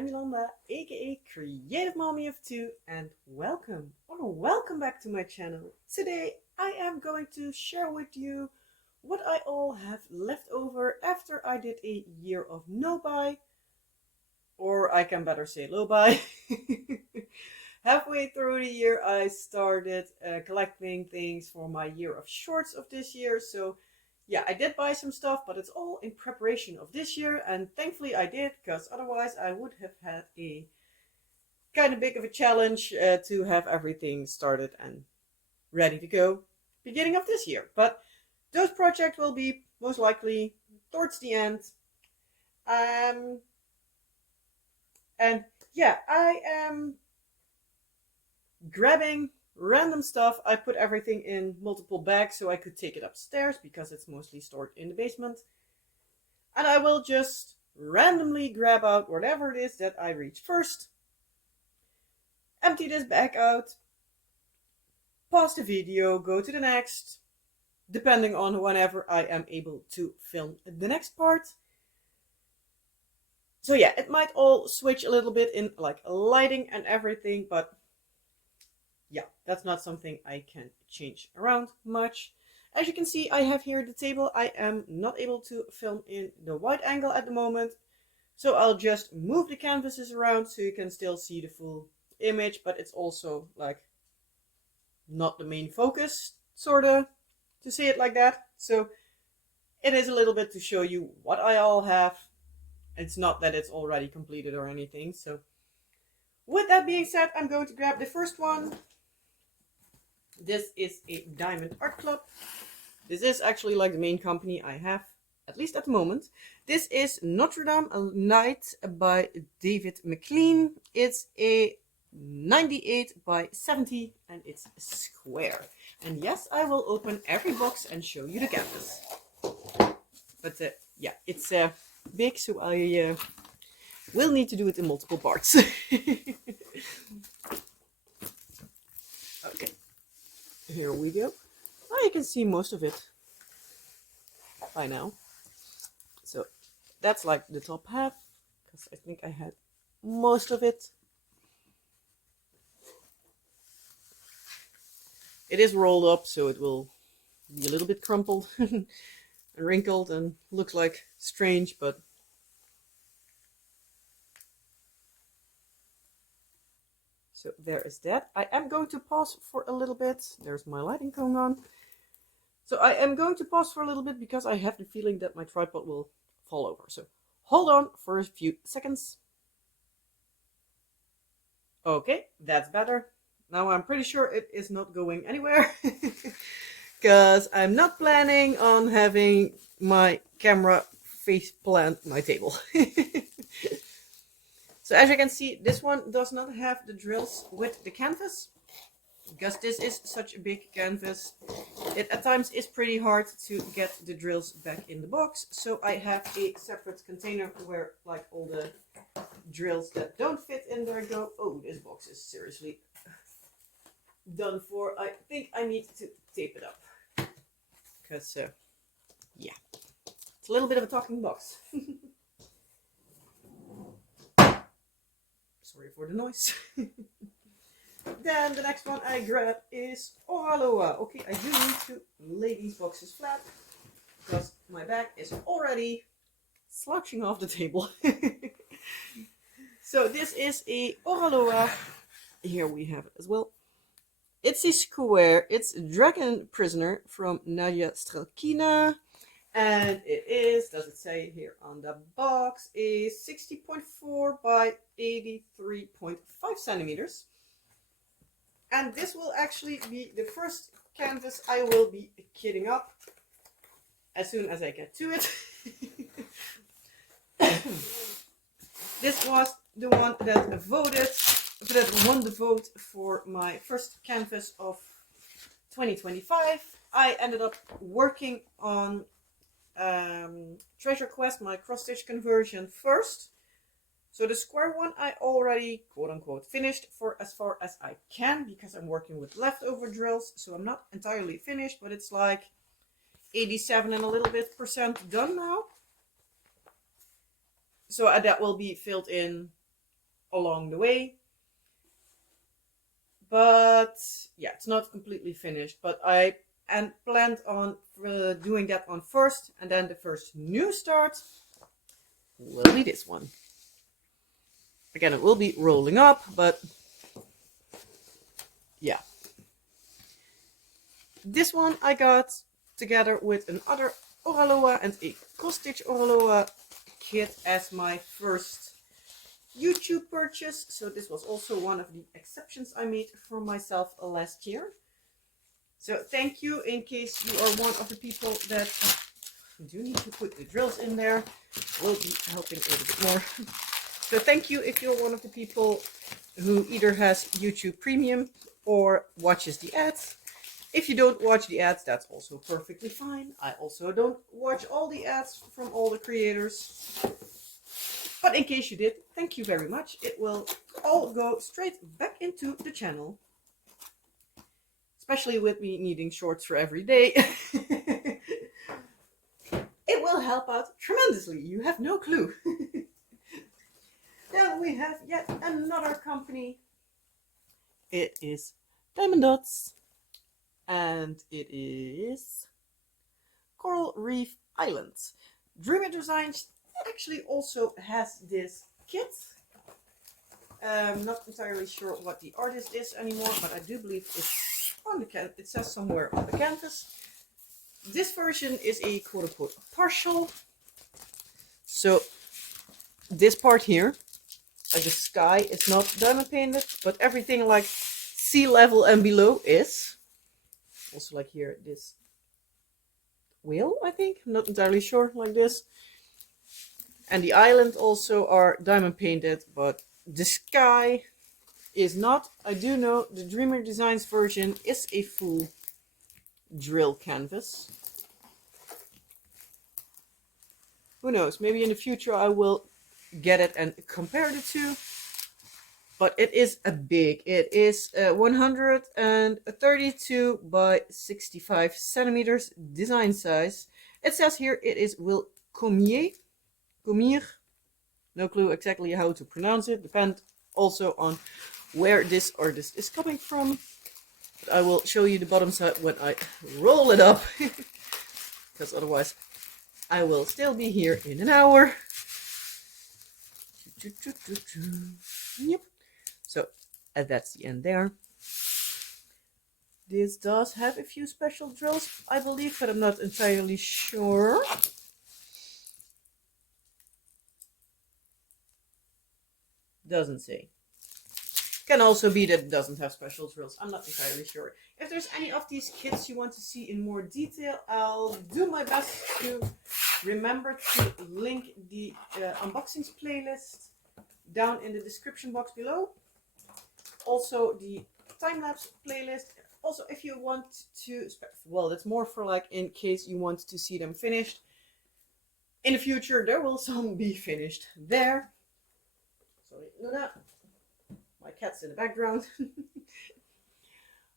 I'm Yolanda, aka Creative Mommy of Two, and welcome back to my channel. Today I am going to share with you what I all have left over after I did a year of no buy, or I can better say low buy. Halfway through the year I started collecting things for my year of shorts of this year, so yeah, I did buy some stuff, but it's all in preparation of this year, and thankfully I did, because otherwise I would have had a kind of big of a challenge to have everything started and ready to go beginning of this year. But those projects will be most likely towards the end. And yeah, I am grabbing random stuff. I put everything in multiple bags so I could take it upstairs because it's mostly stored in the basement. And I will just randomly grab out whatever it is that I reach first, empty this bag out, pause the video, go to the next, depending on whenever I am able to film the next part. So yeah, it might all switch a little bit in like lighting and everything, but yeah, that's not something I can change around much. As you can see, I have here the table. I am not able to film in the wide angle at the moment, so I'll just move the canvases around so you can still see the full image, but it's also like not the main focus, sorta, to see it like that. So it is a little bit to show you what I all have. It's not that it's already completed or anything. So with that being said, I'm going to grab the first one. This is a Diamond Art Club. This is actually like the main company I have, at least at the moment. This is Notre Dame, a Night by David McLean. It's a 98 by 70 and it's square. And yes, I will open every box and show you the canvas. But yeah, it's big, so I will need to do it in multiple parts. Okay. Here we go. Oh, you can see most of it by now. So that's like the top half, because I think I had most of it. It is rolled up, so it will be a little bit crumpled and wrinkled and looks like strange, but so there is that. I am going to pause for a little bit. There's my lighting going on. So I am going to pause for a little bit because I have the feeling that my tripod will fall over. So hold on for a few seconds. Okay, that's better. Now I'm pretty sure it is not going anywhere because I'm not planning on having my camera face plant my table. So as you can see, this one does not have the drills with the canvas, because this is such a big canvas. It at times is pretty hard to get the drills back in the box. So I have a separate container where like all the drills that don't fit in there go. Oh, this box is seriously done for. I think I need to tape it up, because yeah, it's a little bit of a talking box. Sorry for the noise. Then the next one I grab is Oraloa. Okay, I do need to lay these boxes flat because my bag is already slouching off the table. So this is a Oraloa. Here we have it as well. It's a square. It's Dragon Prisoner from Nadia Strelkina. And it is, does it say here on the box, a 60.4 by 83.5 centimeters. And this will actually be the first canvas I will be kitting up as soon as I get to it. This was the one that won the vote for my first canvas of 2025. I ended up working on Treasure Quest, my cross-stitch conversion first. So the square one I already quote-unquote finished for as far as I can, because I'm working with leftover drills, so I'm not entirely finished, but it's like 87 and a little bit % done now. So that will be filled in along the way. But yeah, it's not completely finished, but I planned on doing that one first, and then the first new start will be this one. Again, it will be rolling up, but yeah. This one I got together with another Oraloa and a cross-stitch Oraloa kit as my first YouTube purchase. So this was also one of the exceptions I made for myself last year. So thank you, in case you are one of the people that do need to put the drills in there. We'll be helping a little bit more. So thank you if you're one of the people who either has YouTube Premium or watches the ads. If you don't watch the ads, that's also perfectly fine. I also don't watch all the ads from all the creators. But in case you did, thank you very much. It will all go straight back into the channel. Especially with me needing shorts for every day. It will help out tremendously. You have no clue. Then we have yet another company. It is Diamond Dotz. And it is Coral Reef Island. Dreamer Designs actually also has this kit. Not entirely sure what the artist is anymore, but I do believe it's on the canvas. It says somewhere on the canvas. This version is a quote-unquote partial. So this part here, like the sky, is not diamond painted, but everything like sea level and below is. Also like here, this whale, I think, I'm not entirely sure, like this. And the island also are diamond painted, but the sky is not. I do know the Dreamer Designs version is a full drill canvas. Who knows, maybe in the future I will get it and compare the two. But it is a big, it is 132 by 65 centimeters design size. It says here it is Will Comier. No clue exactly how to pronounce it. Depends also on where this artist is coming from. But I will show you the bottom side when I roll it up. Because otherwise I will still be here in an hour. Yep. So that's the end there. This does have a few special drills, I believe, but I'm not entirely sure. Doesn't say. Can also be that it doesn't have special drills. I'm not entirely sure. If there's any of these kits you want to see in more detail, I'll do my best to remember to link the unboxings playlist down in the description box below. Also the time-lapse playlist. Also, if you want to, well, that's more for like in case you want to see them finished. In the future, there will some be finished there. Sorry, Luna. My cat's in the background.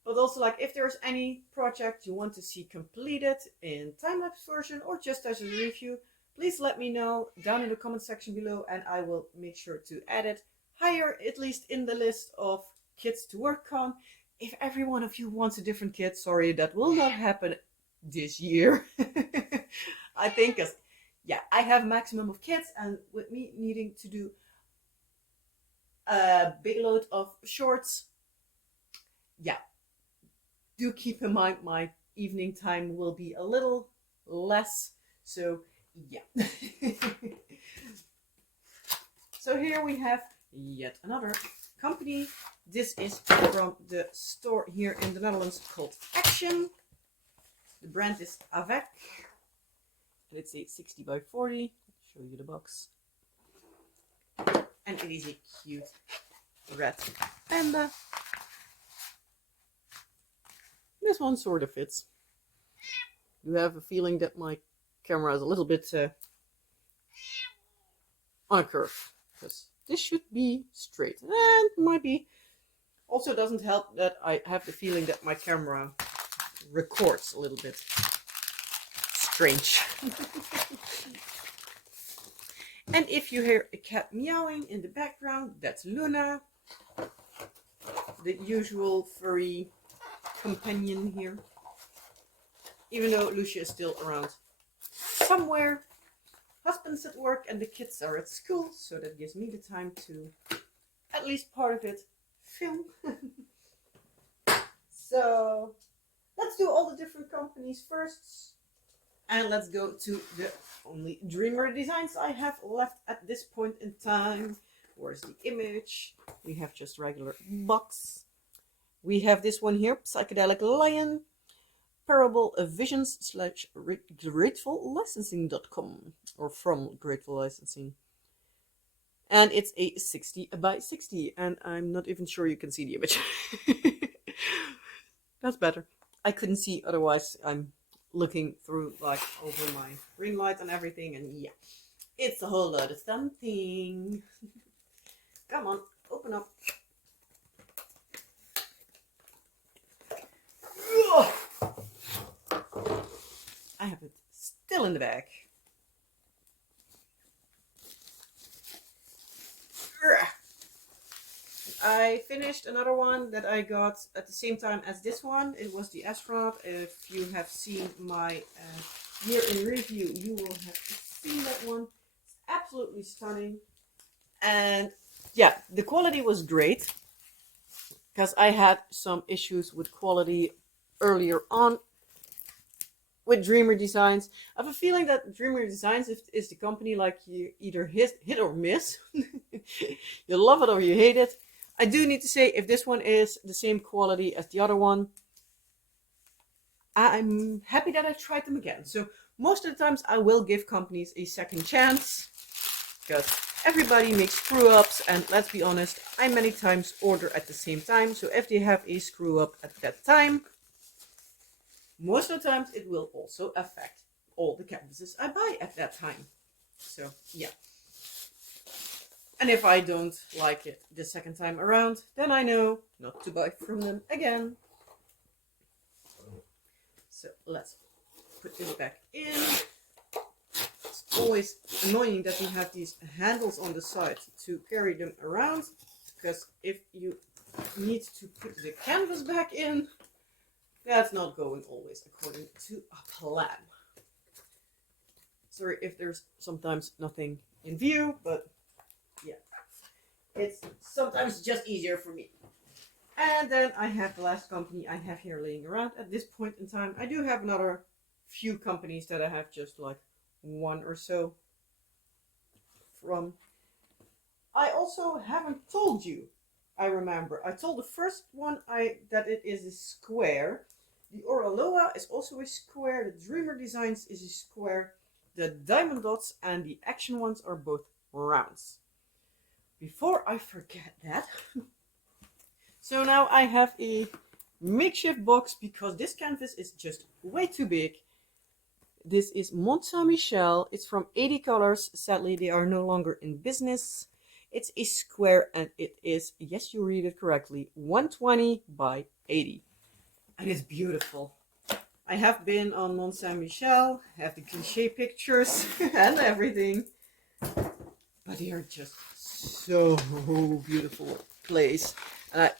But also, like, if there's any project you want to see completed in time-lapse version or just as a review, please let me know down in the comment section below, and I will make sure to add it higher, at least in the list of kits to work on. If every one of you wants a different kit, sorry, that will not happen this year. I think, because, yeah, I have maximum of kits, and with me needing to do a big load of shorts, yeah, do keep in mind my evening time will be a little less, so yeah. So here we have yet another company. This is from the store here in the Netherlands called Action. The brand is Avec. And it's a 60 by 40. I'll show you the box. And it is a cute red panda. This one sort of fits. You have a feeling that my camera is a little bit on a curve. Because this should be straight. And might be. Also doesn't help that I have the feeling that my camera records a little bit strange. And if you hear a cat meowing in the background, that's Luna, the usual furry companion here. Even though Lucia is still around somewhere. Husband's at work and the kids are at school, so that gives me the time to, at least part of it, film. So let's do all the different companies first. And let's go to the only Dreamer designs I have left at this point in time. Where's the image? We have just regular box. We have this one here, Psychedelic Lion, Parable of Visions / GratefulLicensing.com, or from Grateful Licensing. And it's a 60 by 60, and I'm not even sure you can see the image. That's better. I couldn't see, otherwise I'm looking through like over my ring light and everything, and yeah, it's a whole lot of something. Come on, open up. I have it still in the bag. I finished another one that I got at the same time as this one. It was the astronaut. If you have seen my year in review, you will have seen that one. It's absolutely stunning. And yeah, the quality was great, because I had some issues with quality earlier on with Dreamer Designs. I have a feeling that Dreamer Designs is the company like you either hit or miss. You love it or you hate it. I do need to say, if this one is the same quality as the other one, I'm happy that I tried them again. So most of the times I will give companies a second chance, because everybody makes screw ups, and let's be honest, I many times order at the same time. So if they have a screw up at that time, most of the times it will also affect all the canvases I buy at that time. So yeah. And if I don't like it the second time around, then I know not to buy from them again. So let's put this back in. It's always annoying that you have these handles on the side to carry them around, because if you need to put the canvas back in, that's not going always according to a plan. Sorry if there's sometimes nothing in view, but yeah, it's sometimes just easier for me. And then I have the last company I have here laying around at this point in time. I do have another few companies that I have just like one or so from. I also haven't told you, I remember. I told the first one that it is a square. The Oraloa is also a square. The Dreamer Designs is a square. The Diamond Dots and the Action ones are both rounds. Before I forget that, so now I have a makeshift box, because this canvas is just way too big. This is Mont Saint-Michel. It's from 80 Colors. Sadly, they are no longer in business. It's a square, and it is, yes, you read it correctly, 120 by 80. And it's beautiful. I have been on Mont Saint-Michel, have the cliche pictures and everything. But they are just so beautiful place. And I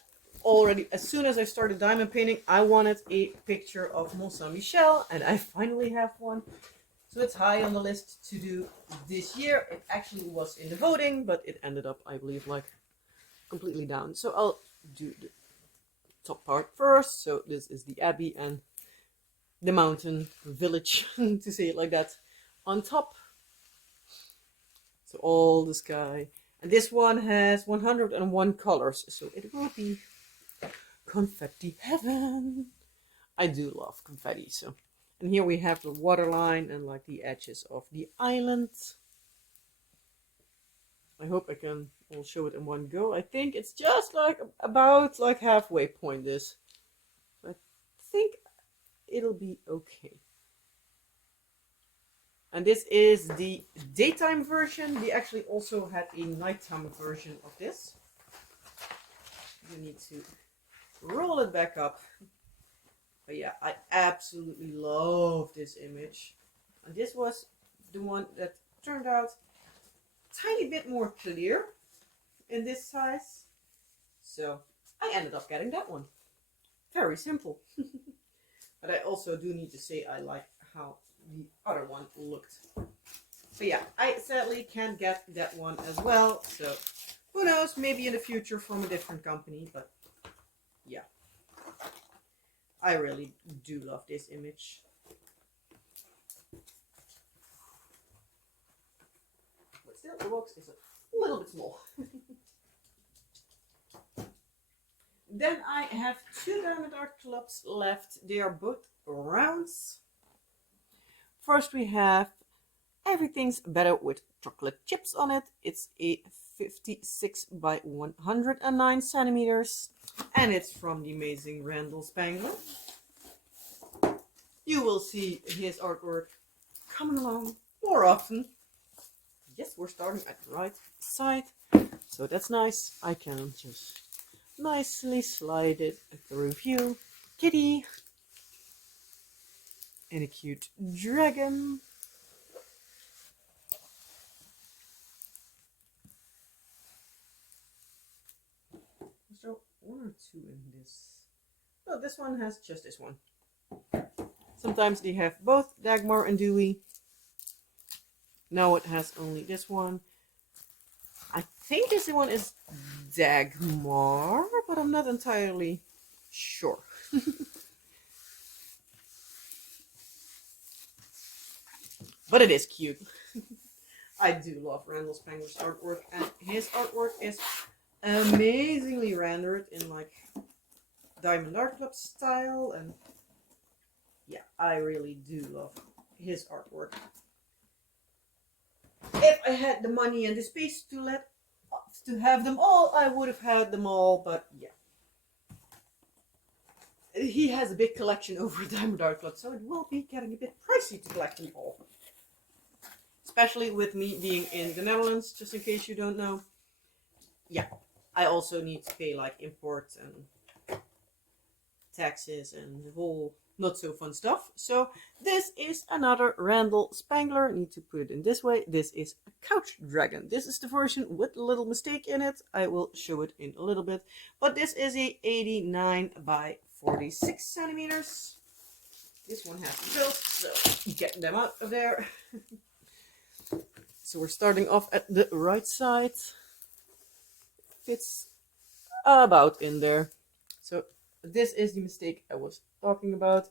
already, as soon as I started diamond painting, I wanted a picture of Mont Saint-Michel, and I finally have one. So it's high on the list to do this year. It actually was in the voting, but it ended up, I believe, like completely down. So I'll do the top part first. So this is the Abbey and the mountain village, to say it like that, on top. So all the sky. And this one has 101 colors, so it will be confetti heaven. I do love confetti, so. And here we have the waterline and like the edges of the island. I hope I can all show it in one go. I think it's just like about like halfway point this. So I think it'll be okay. And this is the daytime version. We actually also had a nighttime version of this. You need to roll it back up. But yeah, I absolutely love this image. And this was the one that turned out tiny bit more clear in this size. So I ended up getting that one. Very simple. But I also do need to say I like how the other one looked. But yeah, I sadly can't get that one as well. So who knows, maybe in the future from a different company. But yeah, I really do love this image. But still, the box is a little bit small. Then I have two Diamond Art clubs left. They are both rounds. First we have Everything's Better with Chocolate Chips on it. It's a 56 by 109 centimeters. And it's from the amazing Randall Spangler. You will see his artwork coming along more often. Yes, we're starting at the right side. So that's nice. I can just nicely slide it through view. Kitty. And a cute dragon. Is there one or two in this? No, this one has just this one. Sometimes they have both Dagmar and Dewey. Now it has only this one. I think this one is Dagmar, but I'm not entirely sure. But it is cute. I do love Randall Spangler's artwork, and his artwork is amazingly rendered in like Diamond Art Club style, and yeah, I really do love his artwork. If I had the money and the space to have them all, I would have had them all, but yeah. He has a big collection over Diamond Art Club, so it will be getting a bit pricey to collect them all. Especially with me being in the Netherlands, just in case you don't know. Yeah, I also need to pay like imports and taxes and the whole not so fun stuff. So this is another Randall Spangler. I need to put it in this way. This is a couch dragon. This is the version with a little mistake in it. I will show it in a little bit. But this is a 89 by 46 centimeters. This one has bills, so getting them out of there. So we're starting off at the right side. Fits about in there. So this is the mistake I was talking about.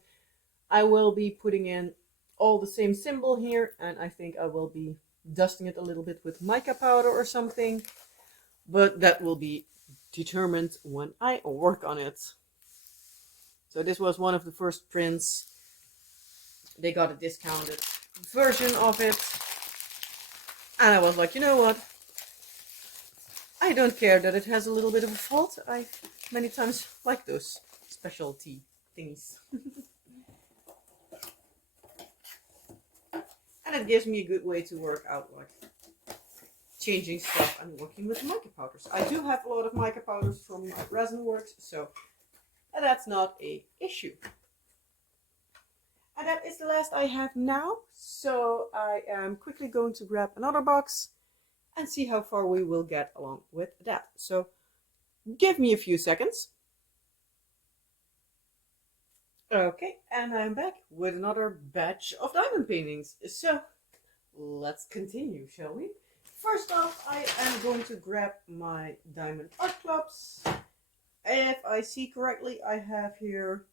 I will be putting in all the same symbol here, and I think I will be dusting it a little bit with mica powder or something, but that will be determined when I work on it. So this was one of the first prints. They got a discounted version of it, and I was like, you know what, I don't care that it has a little bit of a fault. I many times like those specialty thingies. And it gives me a good way to work out like changing stuff and working with mica powders. I do have a lot of mica powders from my resin works, so that's not a issue. And that is the last I have now, so I am quickly going to grab another box and see how far we will get along with that. So give me a few seconds. Okay, and I'm back with another batch of diamond paintings. So let's continue, shall we? First off, I am going to grab my Diamond Art Clubs. If I see correctly, I have here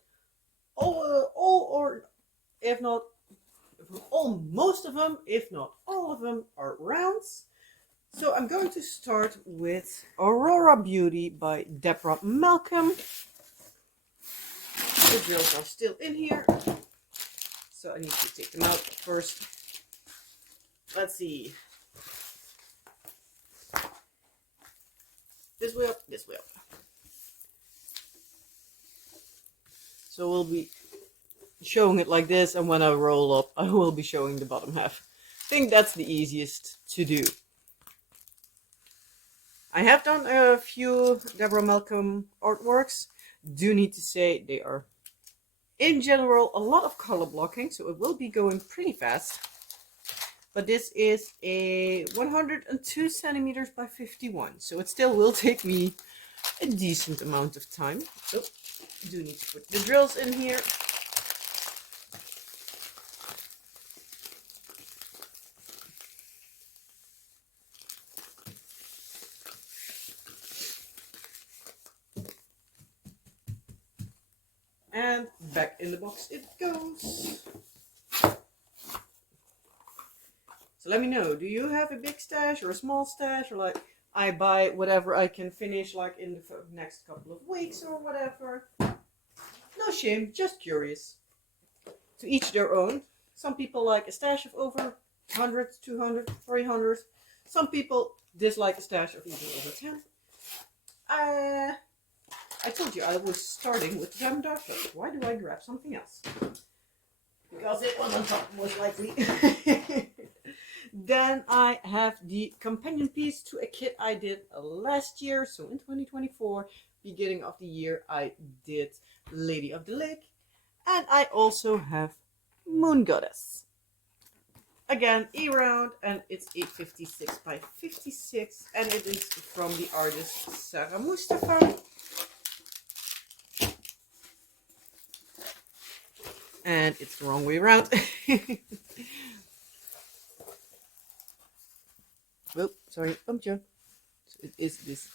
most of them, if not all of them, are rounds. So I'm going to start with Aurora Beauty by Deborah Malcolm. The drills are still in here, so I need to take them out first. Let's see. This way up, this way up. So we'll be showing it like this, and when I roll up, I will be showing the bottom half. I think that's the easiest to do. I have done a few Deborah Malcolm artworks. Do need to say they are, in general, a lot of color blocking, so it will be going pretty fast. But this is a 102 centimeters by 51, so it still will take me a decent amount of time. Oh, do need to put the drills in here. And back in the box it goes. So let me know, do you have a big stash or a small stash, or like I buy whatever I can finish like in the next couple of weeks or whatever? No shame, just curious. To each their own. Some people like a stash of over 100, 200, 300. Some people dislike a stash of even over 10. I told you I was starting with the Diamond Art Club. Why do I grab something else? Because it was on top, most likely. Then I have the companion piece to a kit I did last year. So in 2024, beginning of the year, I did Lady of the Lake. And I also have Moon Goddess. Again, E-round, and it's 856 by 56. And it is from the artist Sarah Mustafa. And it's the wrong way around. Oh, sorry, bumped you. So it is this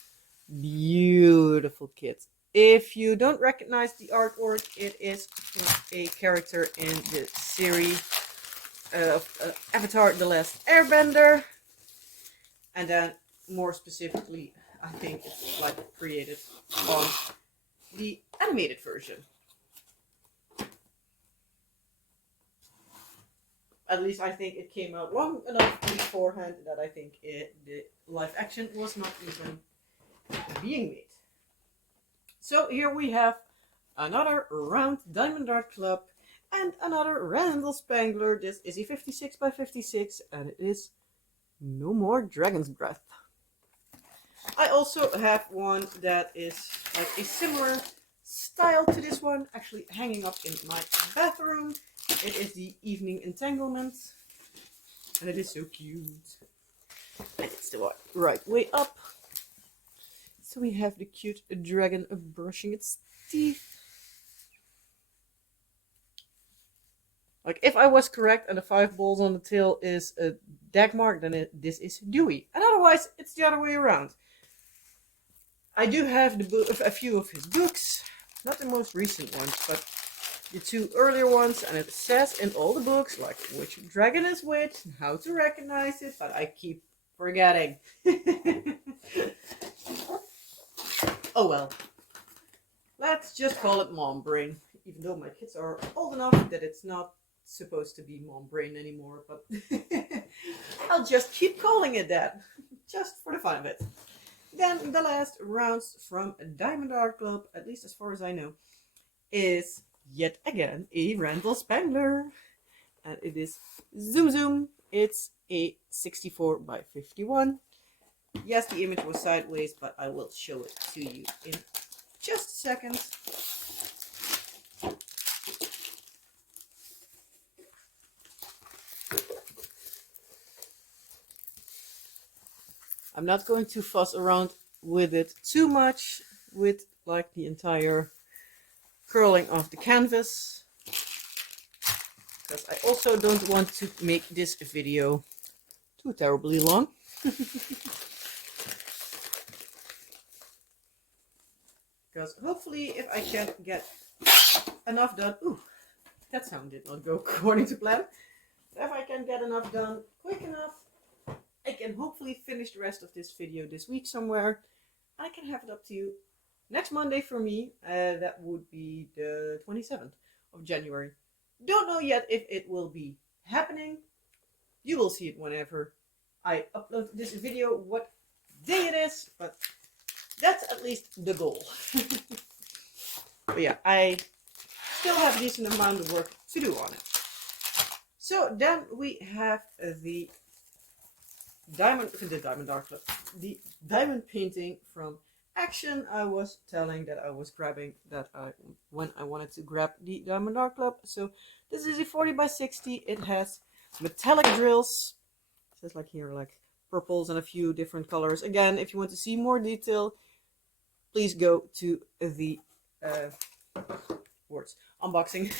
beautiful kit. If you don't recognize the artwork, it is a character in the series of Avatar: The Last Airbender. And then, more specifically, I think it's like created on the animated version. At least I think it came out long enough beforehand that I think the live action was not even being made. So here we have another round Diamond Art Club and another Randall Spangler. This is a 56 by 56 and it is No More Dragon's Breath. I also have one that is like a similar style to this one, actually hanging up in my bathroom. It is the Evening Entanglement, and it is so cute. And it's the right way up. So we have the cute dragon brushing its teeth. Like, if I was correct and the 5 balls on the tail is a Dagmar, then this is Dewey. And otherwise, it's the other way around. I do have a few of his books, not the most recent ones, but the 2 earlier ones, and it says in all the books like which dragon is which and how to recognize it, but I keep forgetting. Oh well. Let's just call it Mom Brain, even though my kids are old enough that it's not supposed to be Mom Brain anymore, but I'll just keep calling it that, just for the fun of it. Then the last rounds from Diamond Art Club, at least as far as I know, is yet again a Randall Spangler, and it is Zoom Zoom. It's a 64 by 51. Yes, the image was sideways, but I will show it to you in just a second. I'm not going to fuss around with it too much, with like the entire curling of the canvas, because I also don't want to make this video too terribly long. Because hopefully if I can get enough done, ooh, that sound did not go according to plan. If I can get enough done quick enough, I can hopefully finish the rest of this video this week somewhere. I can have it up to you next Monday for me. That would be the 27th of January. Don't know yet if it will be happening. You will see it whenever I upload this video, what day it is, but that's at least the goal. But yeah, I still have a decent amount of work to do on it. So then we have the Diamond Art Club, the diamond painting from Action. I was telling that I was grabbing that when I wanted to grab the Diamond Art Club. So this is a 40 by 60. It has metallic drills says like here, like purples and a few different colors. Again, if you want to see more detail, please go to the words unboxing.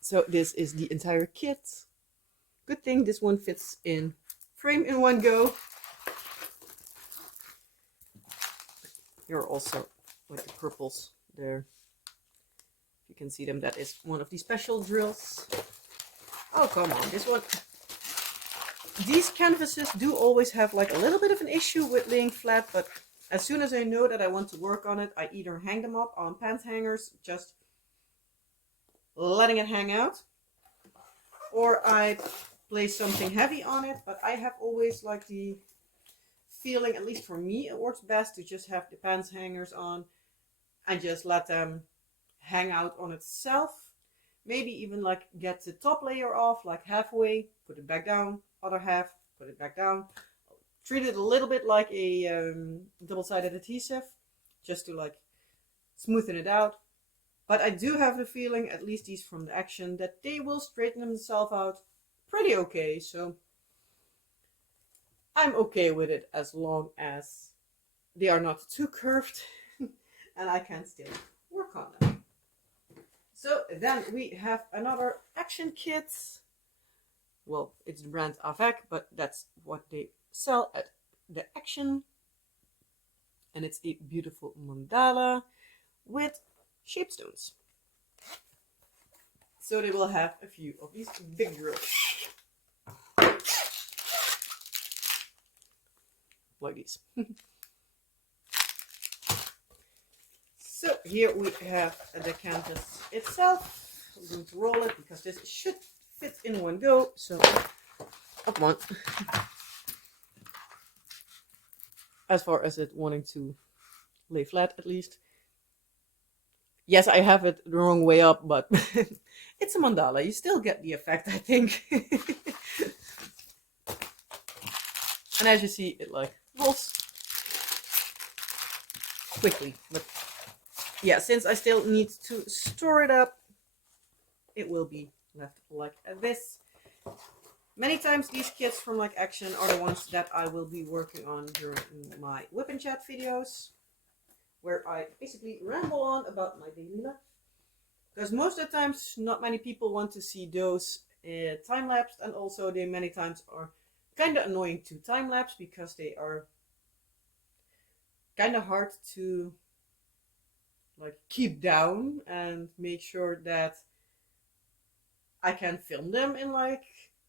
So this is the entire kit. Good thing this one fits in frame in one go. Here are also like the purples there. If you can see them, that is one of the special drills. Oh, come on, this one. These canvases do always have like a little bit of an issue with laying flat, but as soon as I know that I want to work on it, I either hang them up on pant hangers, just letting it hang out, or I place something heavy on it. But I have always like the feeling, at least for me, it works best to just have the pants hangers on and just let them hang out on itself. Maybe even like get the top layer off, like halfway, put it back down, other half, put it back down. Treat it a little bit like a double-sided adhesive, just to like smoothen it out. But I do have the feeling, at least these from the Action, that they will straighten themselves out pretty okay. So I'm okay with it as long as they are not too curved and I can still work on them. So then we have another Action kit. Well, it's the brand Avec, but that's what they sell at the Action. And it's a beautiful mandala with shapestones. So they will have a few of these big drills. Like these. So here we have the canvas itself. I'm going to roll it because this should fit in one go. So, oh, come on. As far as it wanting to lay flat, at least. Yes, I have it the wrong way up, but it's a mandala. You still get the effect, I think. And as you see, it like rolls quickly. But yeah, since I still need to store it up, it will be left like this. Many times these kits from like Action are the ones that I will be working on during my whip and chat videos, where I basically ramble on about my daily life. Because most of the times, not many people want to see those time-lapsed, and also they many times are kind of annoying to time-lapse because they are kind of hard to like keep down and make sure that I can film them in like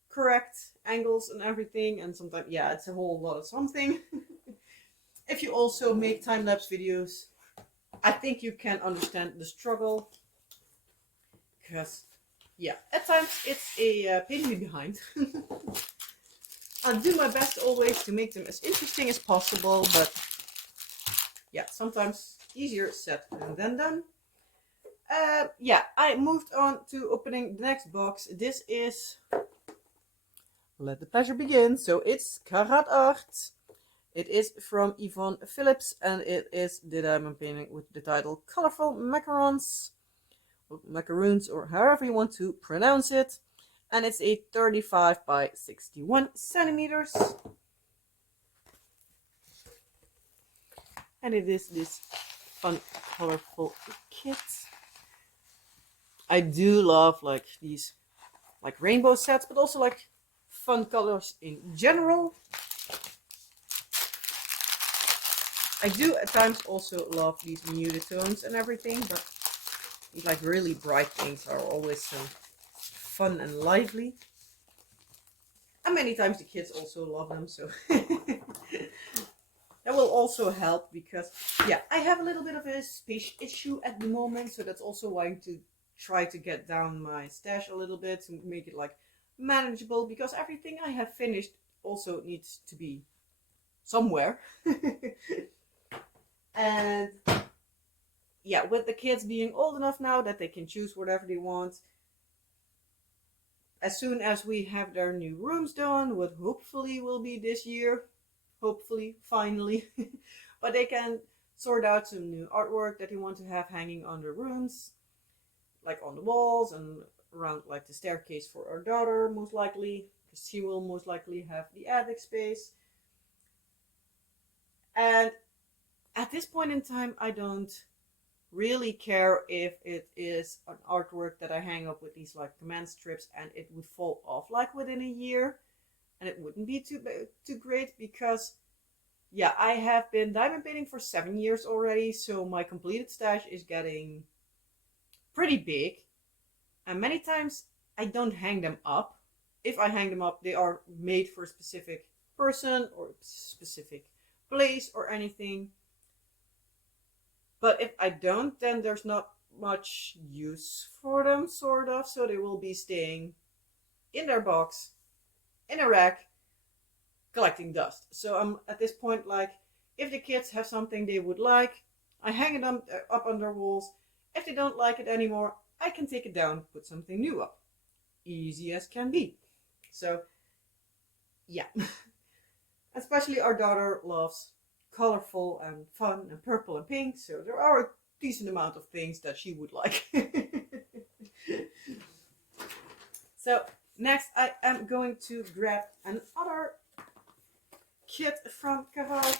correct angles and everything. And sometimes, yeah, it's a whole lot of something. If you also make time-lapse videos, I think you can understand the struggle. Because, yeah, at times it's a pain in the behind. I'll do my best always to make them as interesting as possible, but yeah, sometimes easier said than done. Yeah, I moved on to opening the next box. This is, let the pleasure begin. So it's Karat Art. It is from Yvonne Phillips, and it is the diamond painting with the title Colorful Macarons, or Macaroons, or however you want to pronounce it. And it's a 35 by 61 centimeters. And it is this fun, colorful kit. I do love like these like rainbow sets, but also like fun colors in general. I do at times also love these muted tones and everything, but these like really bright things are always so fun and lively. And many times the kids also love them, so that will also help because, yeah, I have a little bit of a space issue at the moment, so that's also why I'm to try to get down my stash a little bit to make it like manageable, because everything I have finished also needs to be somewhere. And yeah, with the kids being old enough now that they can choose whatever they want, as soon as we have their new rooms done, what hopefully will be this year, hopefully, finally, but they can sort out some new artwork that they want to have hanging on their rooms, like on the walls and around like the staircase for our daughter, most likely, because she will most likely have the attic space. And at this point in time, I don't really care if it is an artwork that I hang up with these like command strips and it would fall off like within a year, and it wouldn't be too great, because yeah, I have been diamond painting for 7 years already, so my completed stash is getting pretty big, and many times I don't hang them up. If I hang them up, they are made for a specific person or a specific place or anything. But if I don't, then there's not much use for them, sort of, so they will be staying in their box, in a rack, collecting dust. So I'm at this point like, if the kids have something they would like, I hang it up on their walls. If they don't like it anymore, I can take it down, put something new up. Easy as can be. So yeah. Especially our daughter loves colorful and fun and purple and pink, so there are a decent amount of things that she would like. So next I am going to grab another kit from Karat.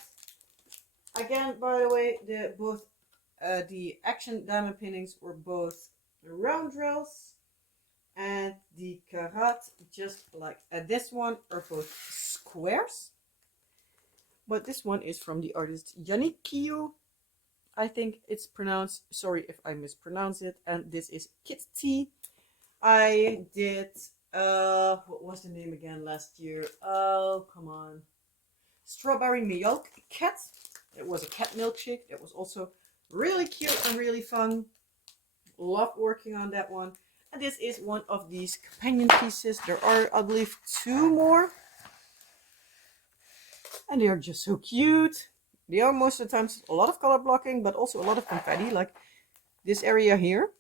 Again, by the way, the action diamond paintings were both round drills, and the Karat, just like this one, are both squares. But this one is from the artist Yannick. I think it's pronounced. Sorry if I mispronounce it. And this is Kit T. I did, what was the name again last year? Oh, come on. Strawberry Milk Cat. It was a cat milkshake. It was also really cute and really fun. Loved working on that one. And this is one of these companion pieces. There are, I believe, 2 more. And they are just so cute. They are most of the times a lot of color blocking, but also a lot of confetti. Like this area here,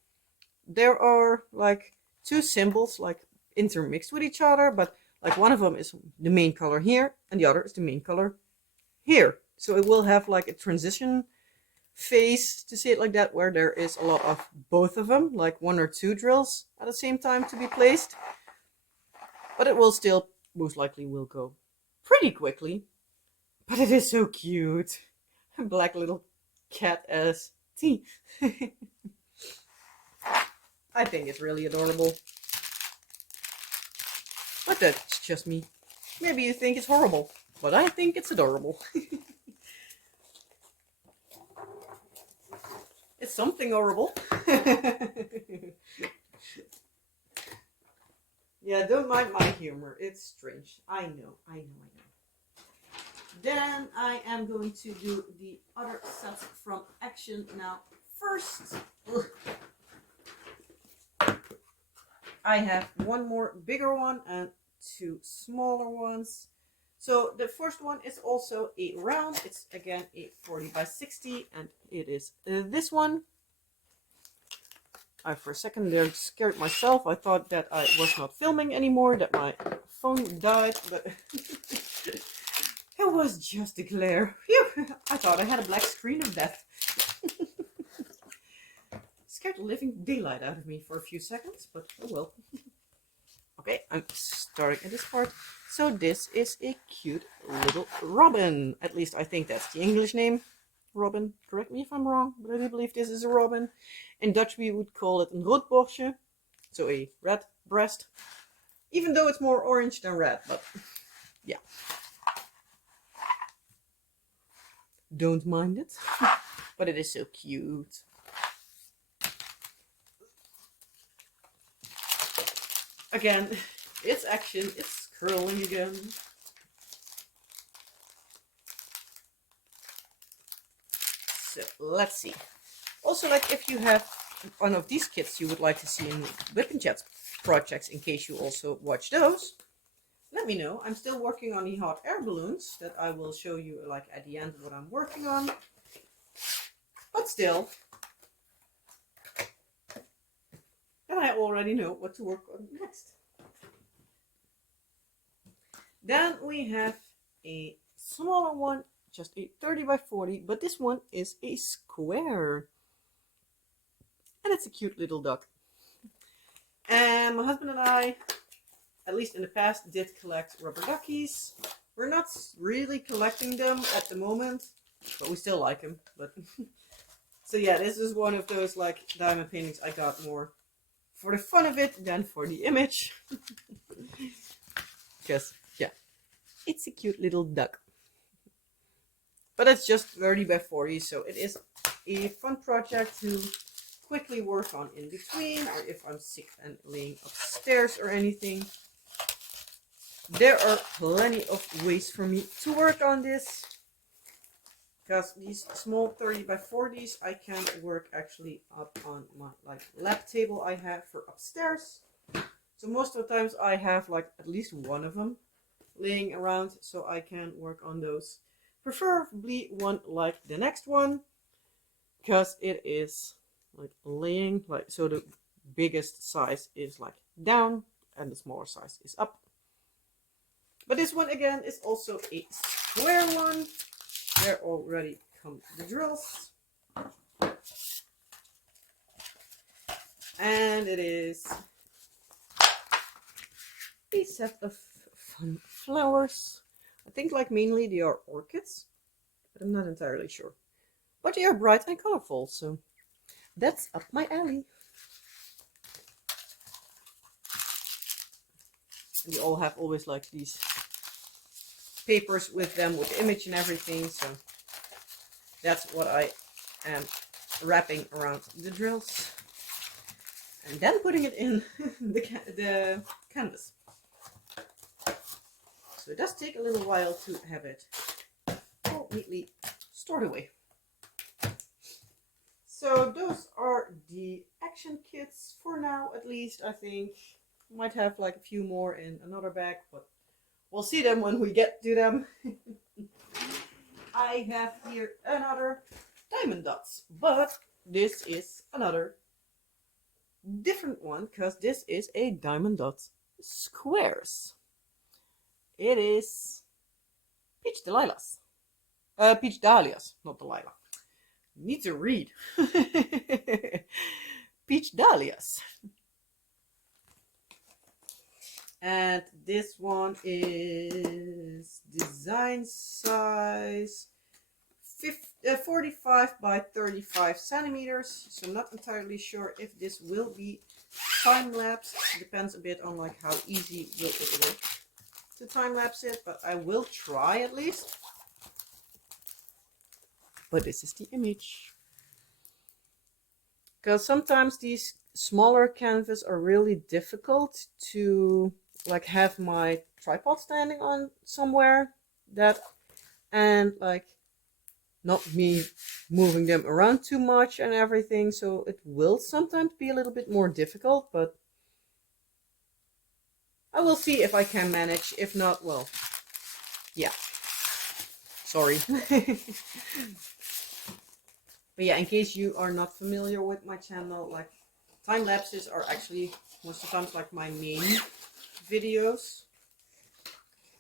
there are like 2 symbols like intermixed with each other, but like one of them is the main color here and the other is the main color here. So it will have like a transition phase, to say it like that, where there is a lot of both of them, like 1 or 2 drills at the same time to be placed. But it will still most likely will go pretty quickly. But it is so cute. Black little cat as tea. I think it's really adorable. But that's just me. Maybe you think it's horrible, but I think it's adorable. It's something horrible. Yeah, don't mind my humor. It's strange. I know. Then I am going to do the other sets from Action now. First, I have 1 more bigger one and 2 smaller ones. So the first one is also a round. It's again a 40 by 60, and it is this one. I for a second there scared myself. I thought that I was not filming anymore, that my phone died, but it was just a glare. Phew, I thought I had a black screen of death. Scared the living daylight out of me for a few seconds, but oh well. Okay, I'm starting at this part. So this is a cute little robin. At least I think that's the English name. Robin. Correct me if I'm wrong, but I do believe this is a robin. In Dutch we would call it een roodborstje. So a red breast. Even though it's more orange than red, but yeah. Don't mind it. But it is so cute. Again, it's Action. It's curling again. So let's see. Also, like if you have one of these kits you would like to see in Whip and Chat projects, in case you also watch those, let me know. I'm still working on the hot air balloons that I will show you like at the end what I'm working on. But still, and I already know what to work on next. Then we have a smaller one, just a 30 by 40, but this one is a square. And it's a cute little duck. And my husband and I, at least in the past, did collect rubber duckies. We're not really collecting them at the moment, but we still like them. But so yeah, this is one of those like diamond paintings I got more for the fun of it than for the image. Because yeah, it's a cute little duck. But it's just 30 by 40, so it is a fun project to quickly work on in between, or if I'm sick and laying upstairs or anything. There are plenty of ways for me to work on this, because these small 30 by 40s I can work actually up on my like lap table I have for upstairs. So most of the times I have like at least one of them laying around, so I can work on those. Preferably one like the next one, because it is like laying like so the biggest size is like down and the smaller size is up. But this one again is also a square one. There already come the drills. And it is a set of fun flowers. I think like mainly they are orchids, but I'm not entirely sure. But they are bright and colorful, so that's up my alley. And they all have always like these papers with them with the image and everything, so that's what I am wrapping around the drills and then putting it in the canvas. So it does take a little while to have it all neatly stored away. So those are the action kits for now, at least. I think might have like a few more in another bag, but we'll see them when we get to them. I have here another diamond dots, but this is another different one, because this is a diamond dots squares. It is peach dahlias. Peach dahlias, not Delilah. Need to read. Peach dahlias. And this one is design size 45 by 35 centimeters. So I'm not entirely sure if this will be time lapse. Depends a bit on like how easy will it work to time lapse it, but I will try at least. But this is the image. Because sometimes these smaller canvases are really difficult to like have my tripod standing on somewhere that, and like not me moving them around too much and everything, so it will sometimes be a little bit more difficult, but I will see if I can manage. If not, well, yeah, sorry. But yeah, in case you are not familiar with my channel, like time lapses are actually most of the times like my main videos.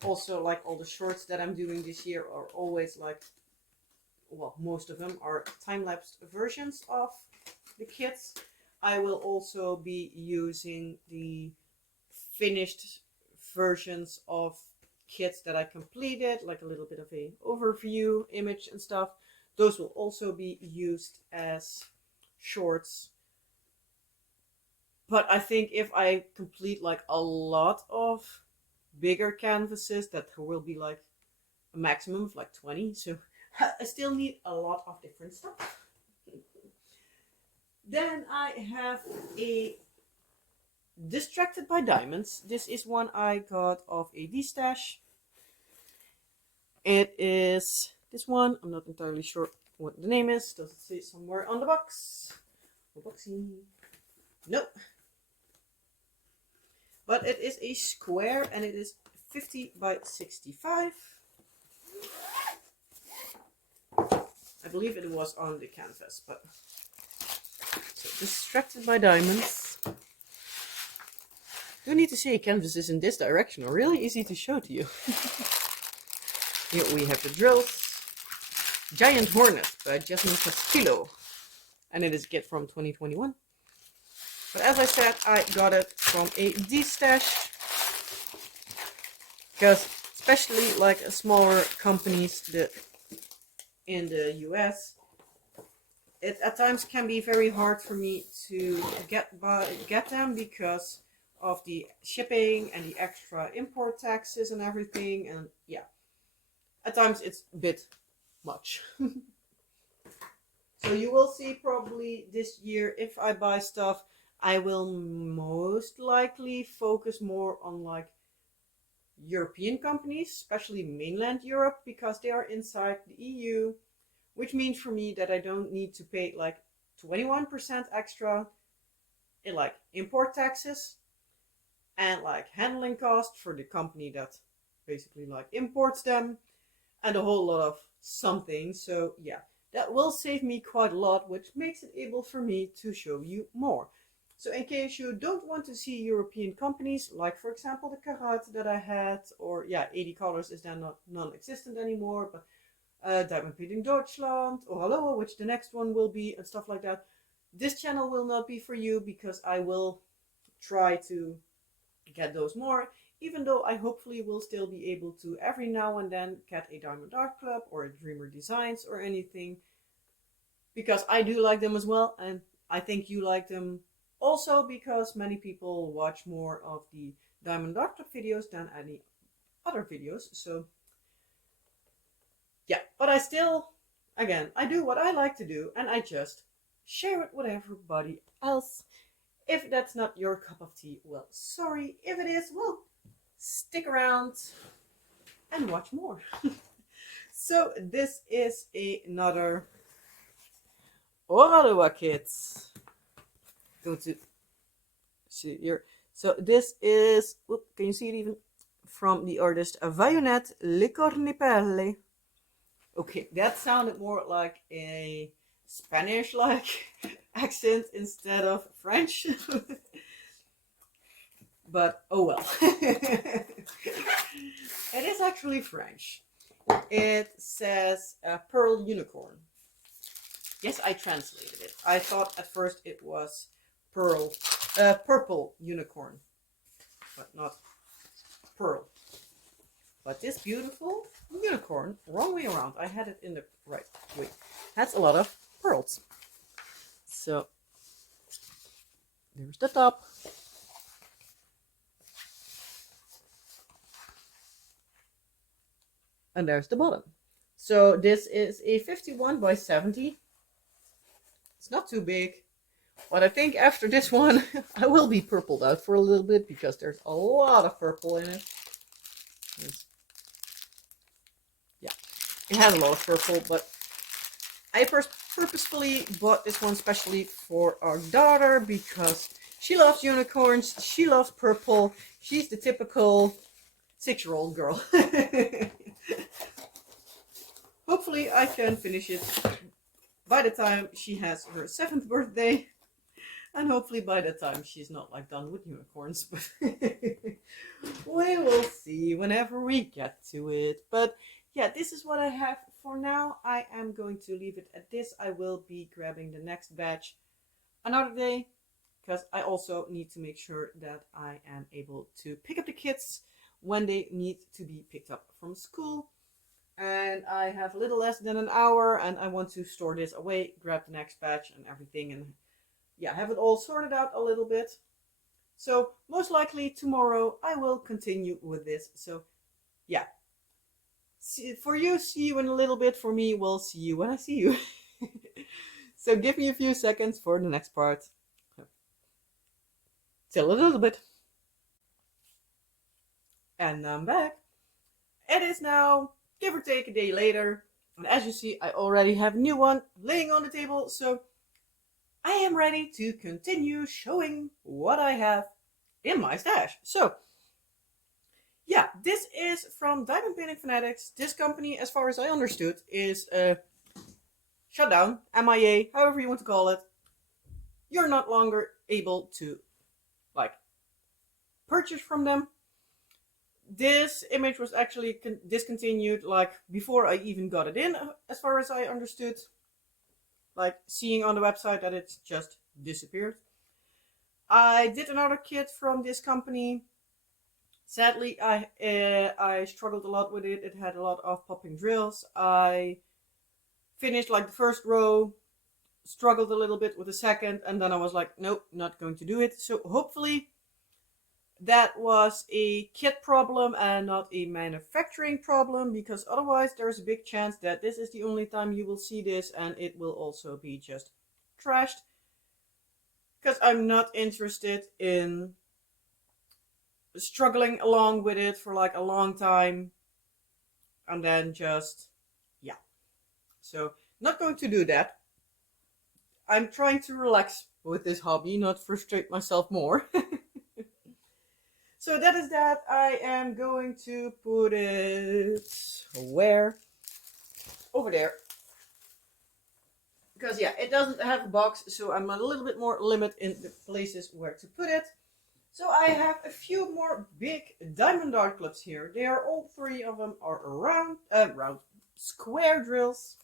Also, like all the shorts that I'm doing this year are always like, well, most of them are time-lapsed versions of the kits. I will also be using the finished versions of kits that I completed, like a little bit of a overview image and stuff. Those will also be used as shorts. But I think if I complete like a lot of bigger canvases, that there will be like a maximum of like 20. So I still need a lot of different stuff. Then I have a Distracted by Diamonds. This is one I got off a D-stash. It is this one. I'm not entirely sure what the name is. Does it say somewhere on the box? The boxy. Nope. But it is a square and it is 50 by 65. I believe it was on the canvas, but so Distracted by Diamonds. You need to say canvases in this direction are really easy to show to you. Here we have the drills. Giant Hornet by Jasmine Castillo. And it is a kit from 2021. But as I said, I got it from a D-stash. Because especially like smaller companies in the US, it at times can be very hard for me to get them because of the shipping and the extra import taxes and everything. And yeah, at times it's a bit much. So you will see probably this year, if I buy stuff, I will most likely focus more on like European companies, especially mainland Europe, because they are inside the EU, which means for me that I don't need to pay like 21% extra in like import taxes and like handling cost for the company that basically like imports them, and a whole lot of something. So yeah, that will save me quite a lot, which makes it able for me to show you more. So in case you don't want to see European companies, like for example the Karat that I had, or yeah, 80 Colors is then not non-existent anymore, but Diamond Painting Deutschland, or Hallo, which the next one will be, and stuff like that. This channel will not be for you, because I will try to get those more, even though I hopefully will still be able to every now and then get a Diamond Art Club or a Dreamer Designs or anything, because I do like them as well, and I think you like them also, because many people watch more of the Diamond Art Club videos than any other videos. So yeah, but I still, again, I do what I like to do, and I just share it with everybody else. If that's not your cup of tea, well, sorry. If it is, well, stick around and watch more. So this is another Oradua kits. Going to see here. So this is, whoop, can you see it even? From the artist Violet Le Cornipelle. Okay, that sounded more like a Spanish like accent instead of French. But oh well. It is actually French. It says Pearl Unicorn. Yes, I translated it. I thought at first it was Purple Unicorn, but not pearl. But this beautiful unicorn, wrong way around. I had it in the right way. Has a lot of pearls. So there's the top. And there's the bottom. So this is a 51 by 70. It's not too big. But I think after this one, I will be purpled out for a little bit, because there's a lot of purple in it. Yeah, it has a lot of purple, but I purposefully bought this one especially for our daughter, because she loves unicorns, she loves purple, she's the typical 6-year-old girl. Hopefully I can finish it by the time she has her 7th birthday. And hopefully by that time she's not like done with unicorns. But we will see whenever we get to it. But yeah, this is what I have for now. I am going to leave it at this. I will be grabbing the next batch another day, because I also need to make sure that I am able to pick up the kids when they need to be picked up from school. And I have a little less than an hour, and I want to store this away, grab the next batch and everything, and yeah, have it all sorted out a little bit. So most likely tomorrow I will continue with this. So yeah, for you, see you in a little bit. For me, we'll see you when I see you. So give me a few seconds for the next part. Till a little bit. And I'm back. It is now, give or take, a day later. And as you see, I already have a new one laying on the table. So I am ready to continue showing what I have in my stash. So, yeah, this is from Diamond Painting Fanatics. This company, as far as I understood, is shut down, MIA, however you want to call it. You're not longer able to, like, purchase from them. This image was actually discontinued, like, before I even got it in, as far as I understood. Like, seeing on the website that it's just disappeared. I did another kit from this company. Sadly, I struggled a lot with it. It had a lot of popping drills. I finished like the first row, struggled a little bit with the second, and then I was like, nope, not going to do it. So hopefully that was a kit problem and not a manufacturing problem, because otherwise there's a big chance that this is the only time you will see this and it will also be just trashed. Because I'm not interested in struggling along with it for like a long time and then just, yeah. So not going to do that. I'm trying to relax with this hobby, not frustrate myself more. So that is that. I am going to put it where? Over there. Because yeah, it doesn't have a box, so I'm a little bit more limited in the places where to put it. So I have a few more big diamond dart clips here. They are all three of them are round square drills.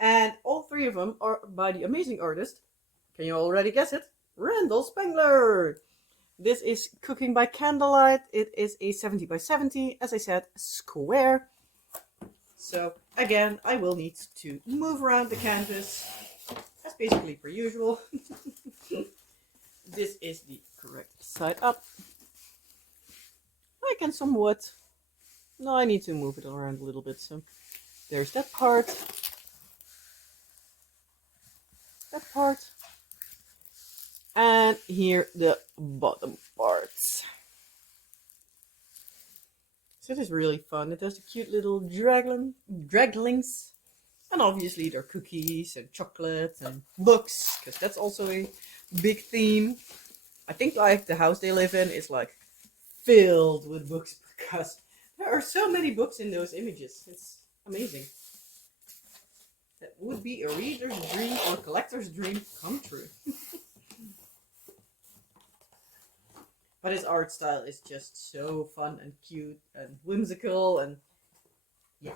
And all three of them are by the amazing artist. Can you already guess it? Randall Spangler. This is Cooking by Candlelight. It is a 70 by 70, as I said, square. So again, I will need to move around the canvas, as basically per usual. This is the correct side up. I can somewhat, no, I need to move it around a little bit. So there's that part. That part. And here the bottom parts. So it is really fun. It has the cute little draglings. And obviously there are cookies and chocolate and books, because that's also a big theme. I think like the house they live in is like filled with books, because there are so many books in those images. It's amazing. That would be a reader's dream or collector's dream come true. But his art style is just so fun and cute and whimsical, and yeah.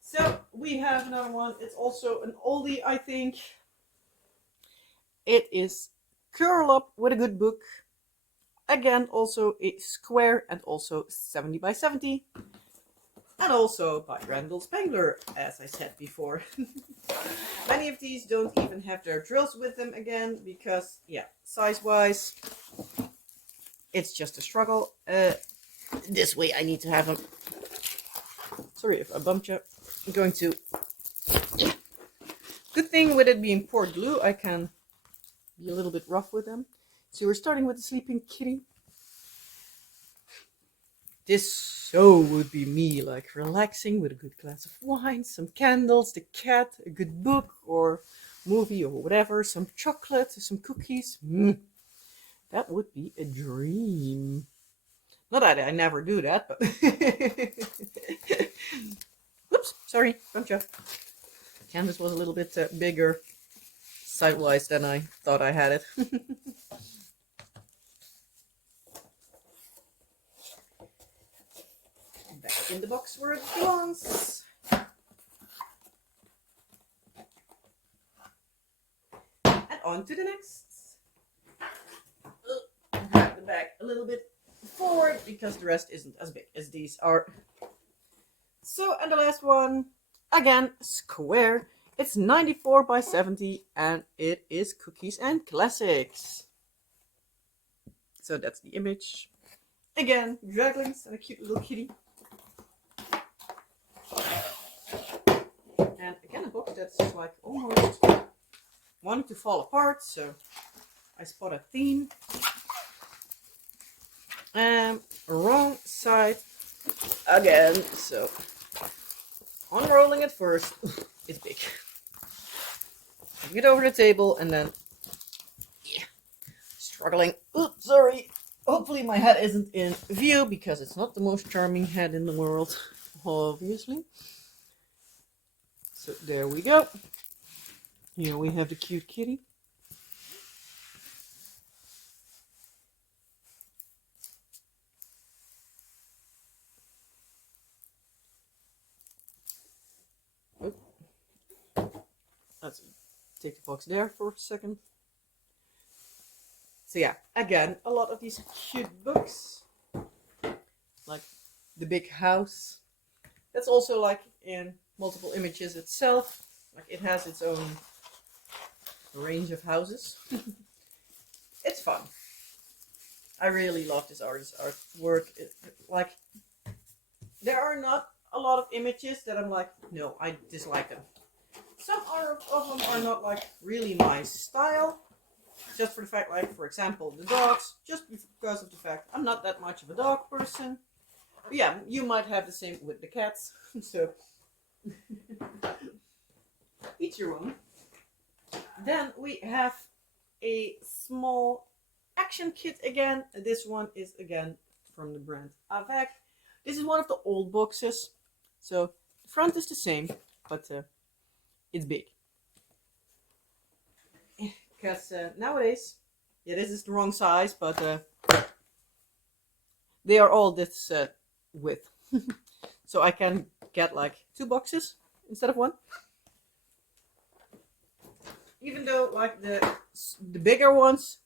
So we have another one. It's also an oldie, I think. It is Curl Up with a Good Book. Again, also a square and also 70 by 70. And also by Randall Spangler, as I said before. Many of these don't even have their drills with them again, because, yeah, size-wise, it's just a struggle. This way I need to have them. Sorry if I bumped you. I'm going to... Good thing with it being poured glue, I can be a little bit rough with them. So we're starting with the Sleeping Kitty. This so would be me, like relaxing with a good glass of wine, some candles, the cat, a good book or movie or whatever, some chocolate, some cookies. That would be a dream. Not that I never do that, but... Whoops, sorry, bumped you. Canvas was a little bit bigger sidewise than I thought I had it. Back in the box where it belongs. And on to the next. Grab the bag a little bit forward because the rest isn't as big as these are. So, and the last one, again, square. It's 94 by 70 and it is Cookies and Classics. So that's the image. Again, draglings and a cute little kitty. And again, a book that's like almost wanting to fall apart, so I spot a theme. Wrong side again, so unrolling it first. It's big. Get over the table and then, yeah, struggling. Oops, sorry. Hopefully my head isn't in view because it's not the most charming head in the world, obviously. So there we go. Here we have the cute kitty. Let's take the box there for a second. So yeah, again, a lot of these cute books, like The Big House. That's also like in multiple images itself. Like it has its own range of houses. It's fun. I really love this artist's artwork. Like, there are not a lot of images that I'm like, no, I dislike them. Some of them are not like really my style. Just for the fact, like, for example, the dogs. Just because of the fact I'm not that much of a dog person. But yeah, you might have the same with the cats. So, each your own. Then we have a small action kit again. This one is again from the brand Avec. This is one of the old boxes. So, the front is the same, but it's big. Because nowadays, yeah, this is the wrong size, but they are all this width. So I can get like 2 boxes instead of 1. Even though like the bigger ones,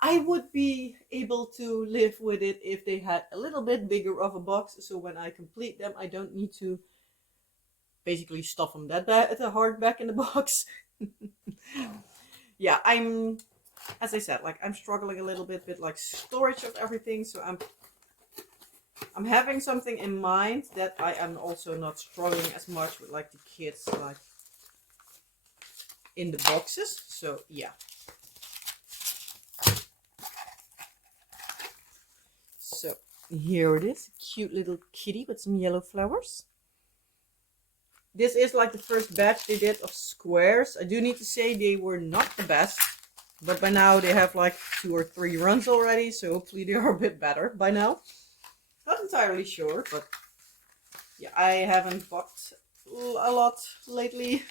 I would be able to live with it if they had a little bit bigger of a box. So when I complete them, I don't need to basically stuff them that hard back in the box. Yeah, as I said, like I'm struggling a little bit with like storage of everything. So I'm having something in mind that I am also not struggling as much with like the kits like in the boxes. So yeah. So here it is, cute little kitty with some yellow flowers. This is like the first batch they did of squares. I do need to say they were not the best, but by now they have like 2 or 3 runs already, so hopefully they are a bit better by now. Not entirely sure, but yeah, I haven't bought a lot lately.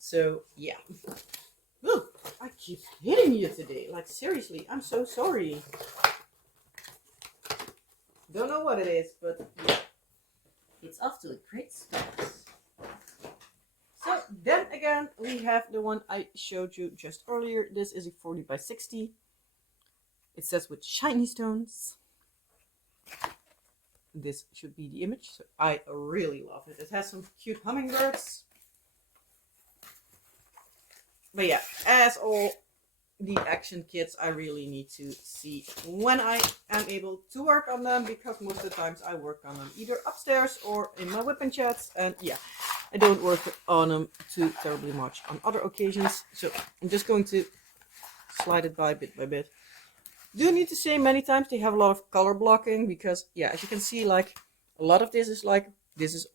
So yeah. Ooh, I keep hitting you today. Like seriously, I'm so sorry. Don't know what it is, but yeah. It's off to a great start. So then again, we have the one I showed you just earlier. This is a 40 by 60. It says with shiny stones. This should be the image. So I really love it. It has some cute hummingbirds. But yeah, as all the action kits, I really need to see when I am able to work on them, because most of the times I work on them either upstairs or in my whipping chats, and yeah, I don't work on them too terribly much on other occasions. So I'm just going to slide it by bit by bit. Do need to say many times they have a lot of color blocking, because yeah, as you can see, like a lot of this is like this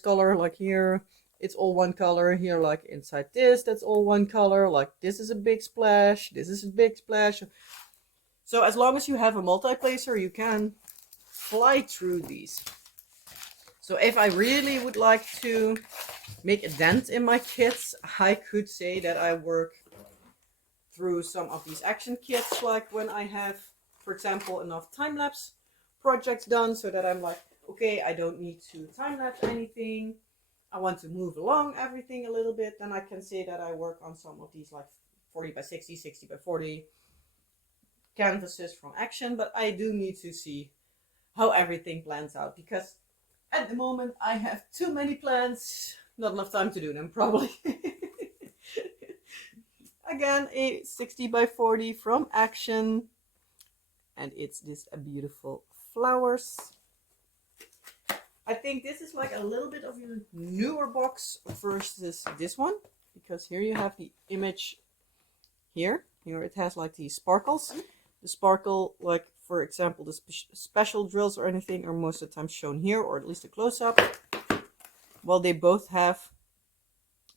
color, like here it's all one color, here like inside this, that's all one color, like this is a big splash, this is a big splash. So as long as you have a multi-placer, you can fly through these. So if I really would like to make a dent in my kits, I could say that I work through some of these action kits, like when I have, for example, enough time-lapse projects done, so that I'm like, okay, I don't need to time-lapse anything, I want to move along everything a little bit, then I can say that I work on some of these like 40 by 60, 60 by 40 canvases from action. But I do need to see how everything plans out, because at the moment I have too many plans, not enough time to do them probably. Again, a 60 by 40 from action, and it's this beautiful flowers. I think this is like a little bit of a newer box versus this one, because here you have the image here. Here it has like these sparkles. The sparkle, like for example, the special drills or anything are most of the time shown here, or at least a close-up. Well, they both have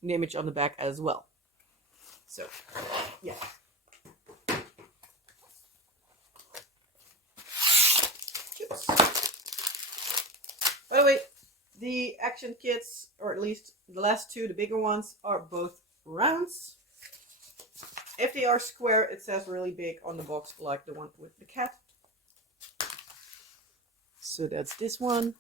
the image on the back as well. So, yeah. Oops. By the way, the action kits, or at least the last 2, the bigger ones, are both rounds. If they are square, it says really big on the box, like the one with the cat. So that's this one.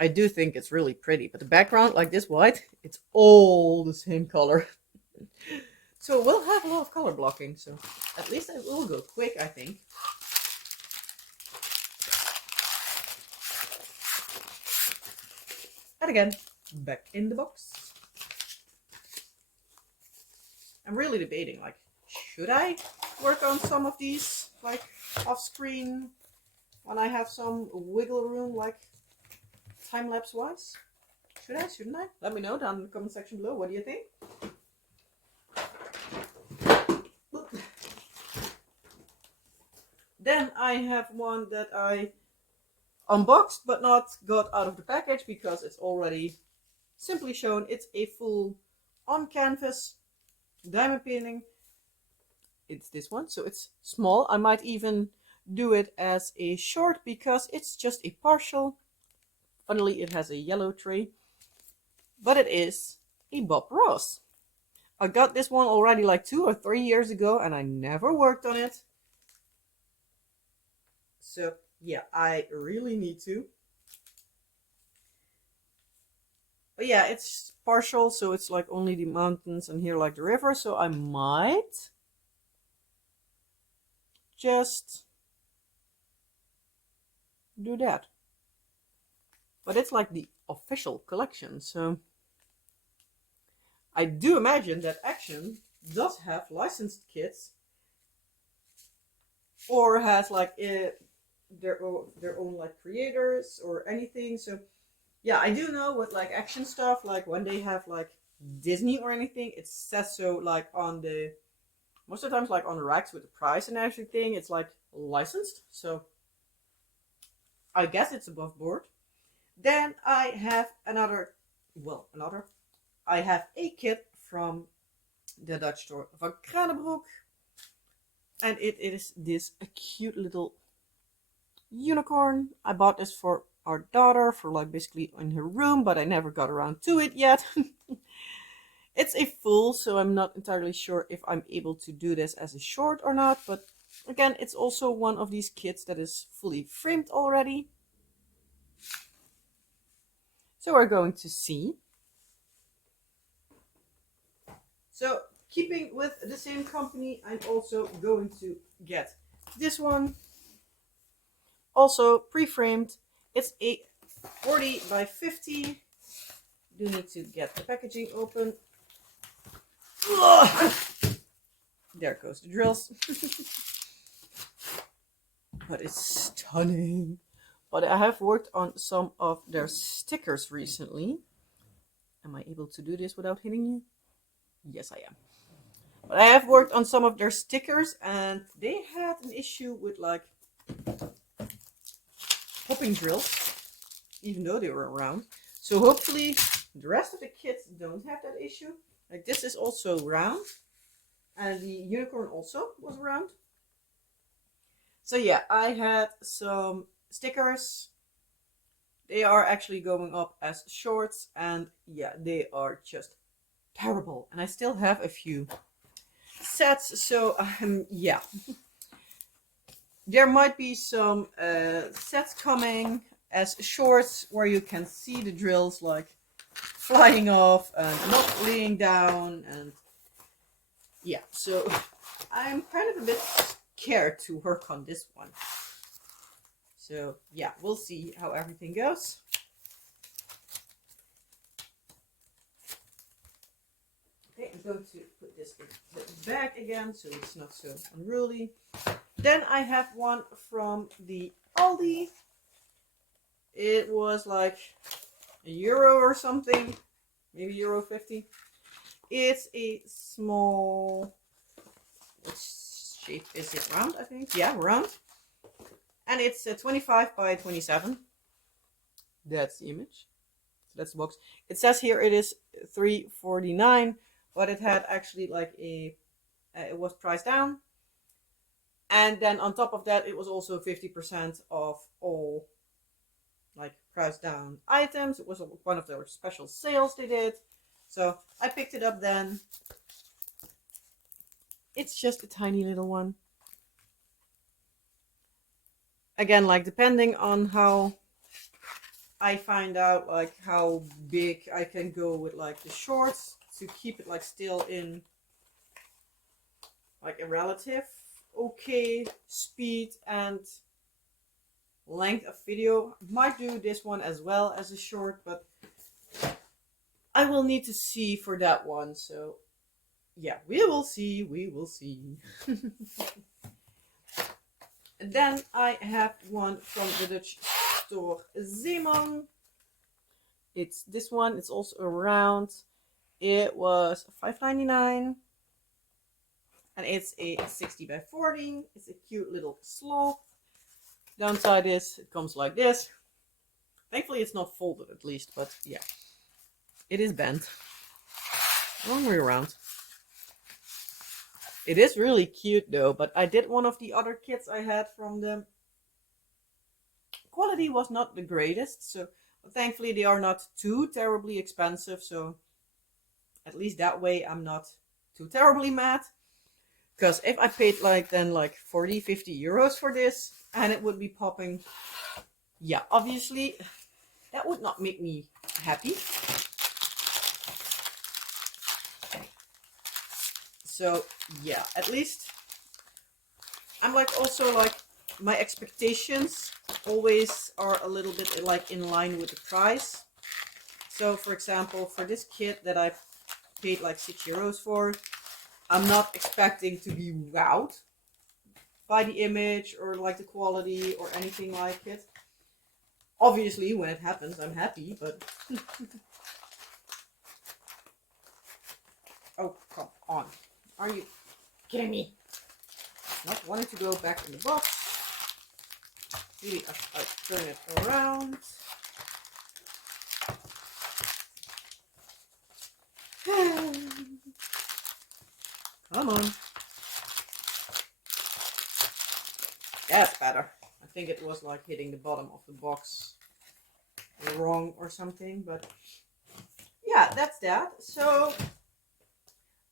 I do think it's really pretty, but the background, like this white, it's all the same color. So we'll have a lot of color blocking, so at least it will go quick, I think. And again, back in the box. I'm really debating, like, should I work on some of these, like, off screen when I have some wiggle room, like, time-lapse wise? Should I, shouldn't I? Let me know down in the comment section below. What do you think? Then I have one that I unboxed but not got out of the package because it's already simply shown. It's a full on canvas diamond painting. It's this one, so it's small. I might even do it as a short because it's just a partial. Funnily, it has a yellow tray, but it is a Bob Ross. I got this one already like 2 or 3 years ago and I never worked on it. So yeah, I really need to. But yeah, it's partial, so it's like only the mountains and here like the river. So I might just do that. But it's like the official collection, so I do imagine that Action does have licensed kits or has like their own like creators or anything. So yeah, I do know with like Action stuff, like when they have like Disney or anything, it says so like on the, most of the times like on the racks with the price and everything, it's like licensed. So I guess it's above board. Then I have I have a kit from the Dutch store van Kranenbroek. And it is this cute little unicorn. I bought this for our daughter for like basically in her room, but I never got around to it yet. It's a full, so I'm not entirely sure if I'm able to do this as a short or not. But again, it's also one of these kits that is fully framed already. So we're going to see. So keeping with the same company, I'm also going to get this one. Also pre-framed. It's a 40 by 50. Do need to get the packaging open. There goes the drills. But it's stunning. But I have worked on some of their stickers recently. Am I able to do this without hitting you? Yes, I am. But I have worked on some of their stickers and they had an issue with like popping drills, even though they were around. So hopefully the rest of the kits don't have that issue. Like this is also round and the unicorn also was round. So yeah, I had some stickers. They are actually going up as shorts and yeah, they are just terrible. And I still have a few sets, so yeah. There might be some sets coming as shorts where you can see the drills like flying off and not laying down, and yeah, so I'm kind of a bit scared to work on this one. So yeah, we'll see how everything goes. Okay, I'm going to put this in the bag again so it's not so unruly. Then I have one from the Aldi. It was like €1 or something, maybe €1.50. It's a small, what shape is it? Round, I think. Yeah, round. And it's 25 by 27. That's the image. So that's the box. It says here it is $3.49, but it had actually like a, it was priced down. And then on top of that, it was also 50% off all like priced down items. It was one of their special sales they did. So I picked it up then. It's just a tiny little one. Again, like depending on how I find out like how big I can go with like the shorts to keep it like still in like a relative okay speed and length of video. Might do this one as well as a short, but I will need to see for that one. So yeah, we will see, we will see. And then I have one from the Dutch store Zeeman. It's this one. It's also a round. It was $5.99. And it's a 60 by 40. It's a cute little sloth. Downside is it comes like this. Thankfully it's not folded at least, but yeah. It is bent. Wrong way around. It is really cute though, but I did one of the other kits I had from them. Quality was not the greatest, so thankfully they are not too terribly expensive, so at least that way I'm not too terribly mad. Because if I paid like 40, 50 euros for this and it would be popping, yeah, obviously that would not make me happy. So yeah, at least I'm like also like my expectations always are a little bit like in line with the price. So for example, for this kit that I paid like 6 euros for, I'm not expecting to be wowed by the image or like the quality or anything like it. Obviously when it happens I'm happy, but oh come on. Are you kidding me? Not wanting to go back in the box. Really, I turn it around. Come on. That's better. I think it was like hitting the bottom of the box wrong or something, but yeah, that's that. So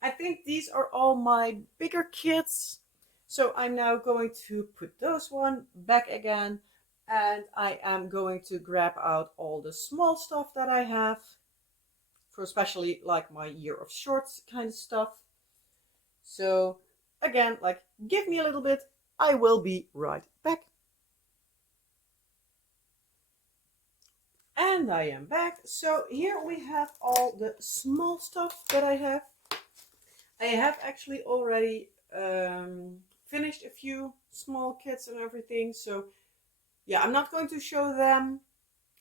I think these are all my bigger kits. So I'm now going to put those one back again. And I am going to grab out all the small stuff that I have. For especially like my year of shorts kind of stuff. So again, like give me a little bit. I will be right back. And I am back. So here we have all the small stuff that I have. I have actually already finished a few small kits and everything. So yeah, I'm not going to show them.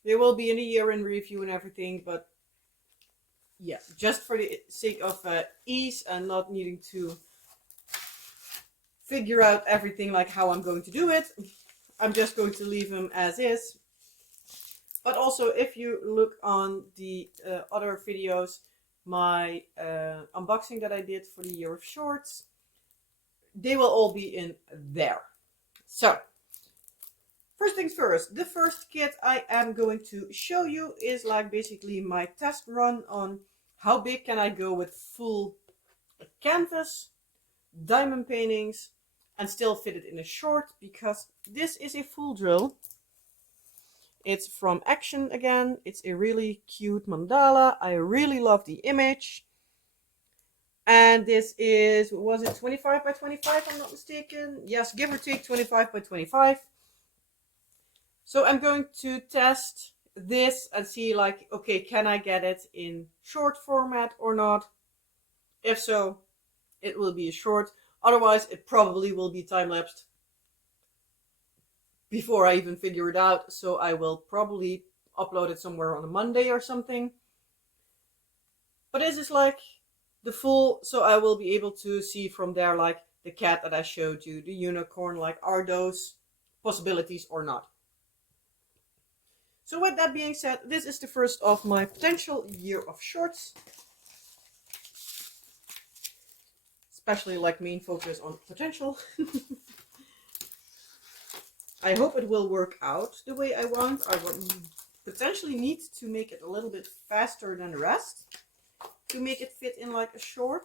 They will be in a year in review and everything. But yeah, just for the sake of ease and not needing to figure out everything like how I'm going to do it, I'm just going to leave them as is. But also if you look on the other videos, my unboxing that I did for the year of shorts, they will all be in there. So first things first, the first kit I am going to show you is like basically my test run on how big can I go with full canvas, diamond paintings, and still fit it in a short, because this is a full drill. It's from Action again. It's a really cute mandala. I really love the image. And this is, was it 25 by 25, I'm not mistaken? Yes, give or take 25 by 25. So I'm going to test this and see like, okay, can I get it in short format or not? If so, it will be a short. Otherwise, it probably will be time-lapsed before I even figure it out. So I will probably upload it somewhere on a Monday or something. But this is like the full, so I will be able to see from there like the cat that I showed you, the unicorn, like are those possibilities or not. So with that being said, this is the first of my potential year of shorts. Especially like main focus on potential. I hope it will work out the way I want. I will potentially need to make it a little bit faster than the rest to make it fit in like a short.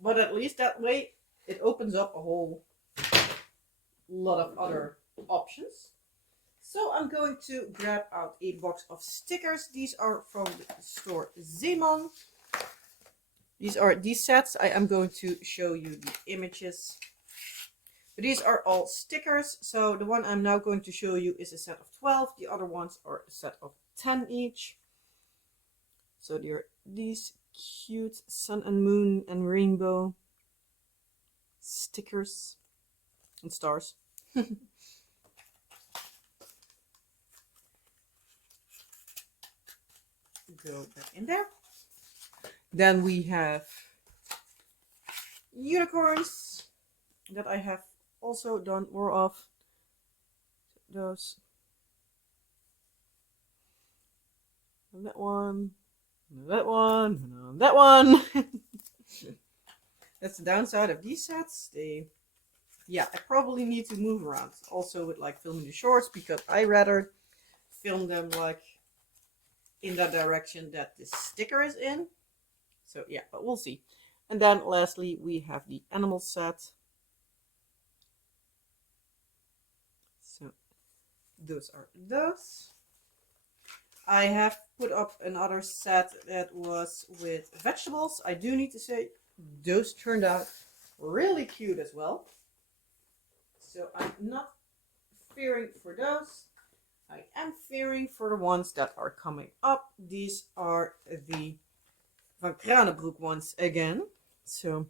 But at least that way it opens up a whole lot of other options. So I'm going to grab out a box of stickers. These are from the store Zeeman. These are these sets. I am going to show you the images. But these are all stickers. So the one I'm now going to show you is a set of 12. The other ones are a set of 10 each. So they're these cute sun and moon and rainbow stickers and stars. Go back in there. Then we have unicorns that I have also done more of. Those. And that one. And that one. And that one. That's the downside of these sets. Yeah, I probably need to move around. Also with like filming the shorts, because I rather film them like in that direction that the sticker is in. So yeah, but we'll see. And then lastly, we have the animal set. So those are those. I have put up another set that was with vegetables. I do need to say those turned out really cute as well. So I'm not fearing for those. I am fearing for the ones that are coming up. These are the Van Kranenbroek ones again. So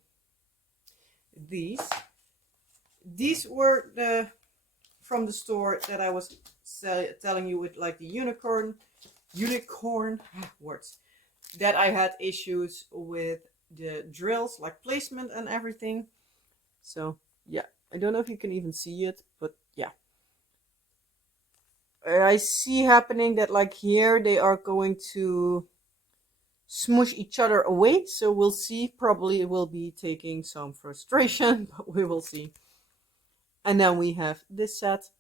these were the from the store that I was telling you with like the unicorn words, that I had issues with the drills, like placement and everything. So yeah, I don't know if you can even see it, but yeah, I see happening that like here they are going to smush each other away. So we'll see. Probably it will be taking some frustration, but we will see. And then we have this set.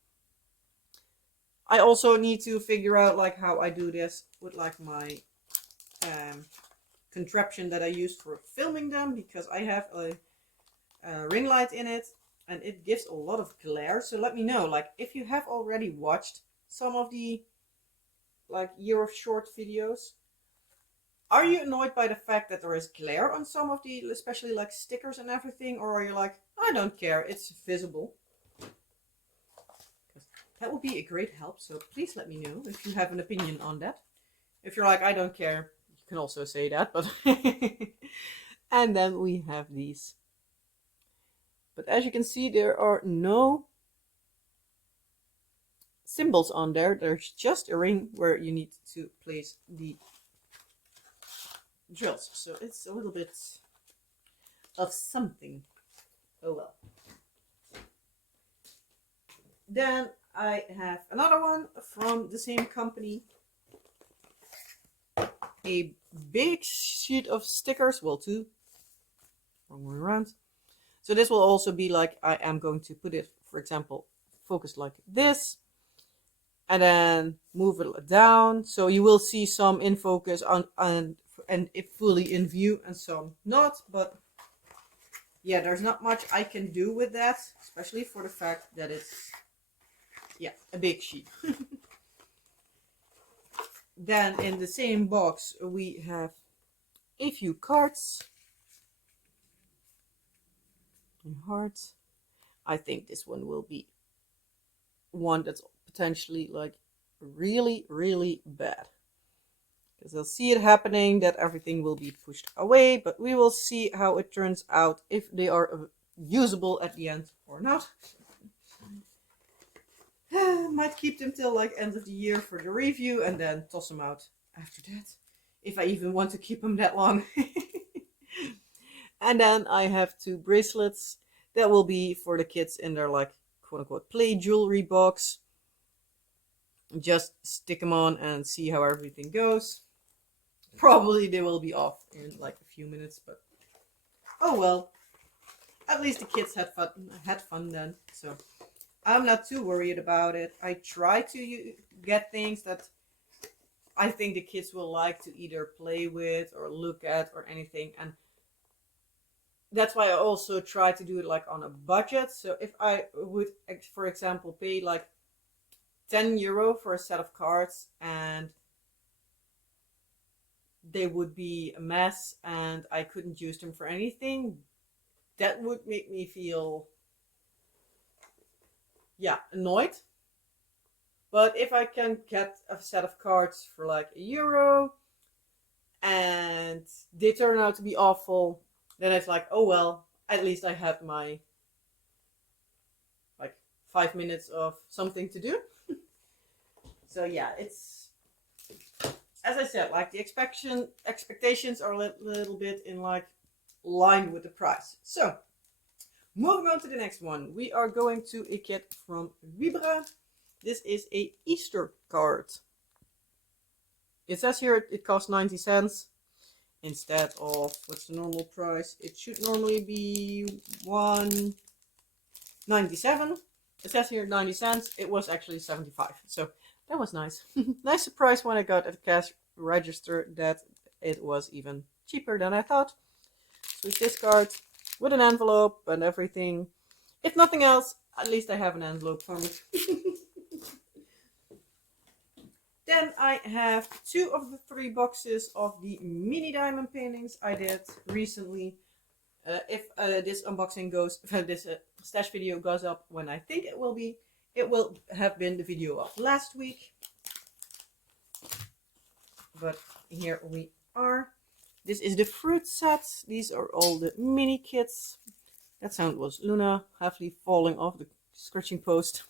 I also need to figure out like how I do this with like my contraption that I use for filming them, because I have a ring light in it and it gives a lot of glare. So let me know, like, if you have already watched some of the like year of short videos. Are you annoyed by the fact that there is glare on some of the, especially like stickers and everything, or are you like, I don't care, it's visible? That would be a great help, so please let me know if you have an opinion on that. If you're like, I don't care, you can also say that, but... And then we have these. But as you can see, there are no symbols on there. There's just a ring where you need to place the drills. So it's a little bit of something. Oh well. Then I have another one from the same company. A big sheet of stickers. Well, two. Wrong way around. So this will also be like, I am going to put it, for example, focused like this. And then move it down. So you will see some in focus and it fully in view and some not. But yeah, there's not much I can do with that. Especially for the fact that it's... yeah, a big sheet. Then in the same box we have a few cards. And hearts. I think this one will be one that's potentially like really, really bad. Because I'll see it happening that everything will be pushed away. But we will see how it turns out, if they are usable at the end or not. Might keep them till like end of the year for the review and then toss them out after that, if I even want to keep them that long. And then I have two bracelets that will be for the kids in their like quote unquote play jewelry box. Just stick them on and see how everything goes. Probably they will be off in like a few minutes, but oh well, at least the kids had fun then, so I'm not too worried about it. I try to get things that I think the kids will like to either play with or look at or anything. And that's why I also try to do it like on a budget. So if I would, for example, pay like €10 for a set of cards and they would be a mess and I couldn't use them for anything, that would make me feel, yeah, annoyed. But if I can get a set of cards for like €1 and they turn out to be awful, then it's like, oh well, at least I had my like 5 minutes of something to do. So yeah, it's, as I said, like the expectations are a little bit in like line with the price. So moving on to the next one, we are going to a kit from Vibra. This is a Easter card. It says here it costs 90 cents instead of, what's the normal price? It should normally be $1.97. It says here 90 cents. It was actually 75. So that was nice. Nice surprise when I got at the cash register that it was even cheaper than I thought. So it's this card with an envelope and everything. If nothing else, at least I have an envelope for me. Then I have 2 of the 3 boxes of the mini diamond paintings I did recently. If this unboxing goes, if this stash video goes up when I think it will have been the video of last week. But here we are. This is the fruit set. These are all the mini kits. That sound was Luna heavily falling off the scratching post.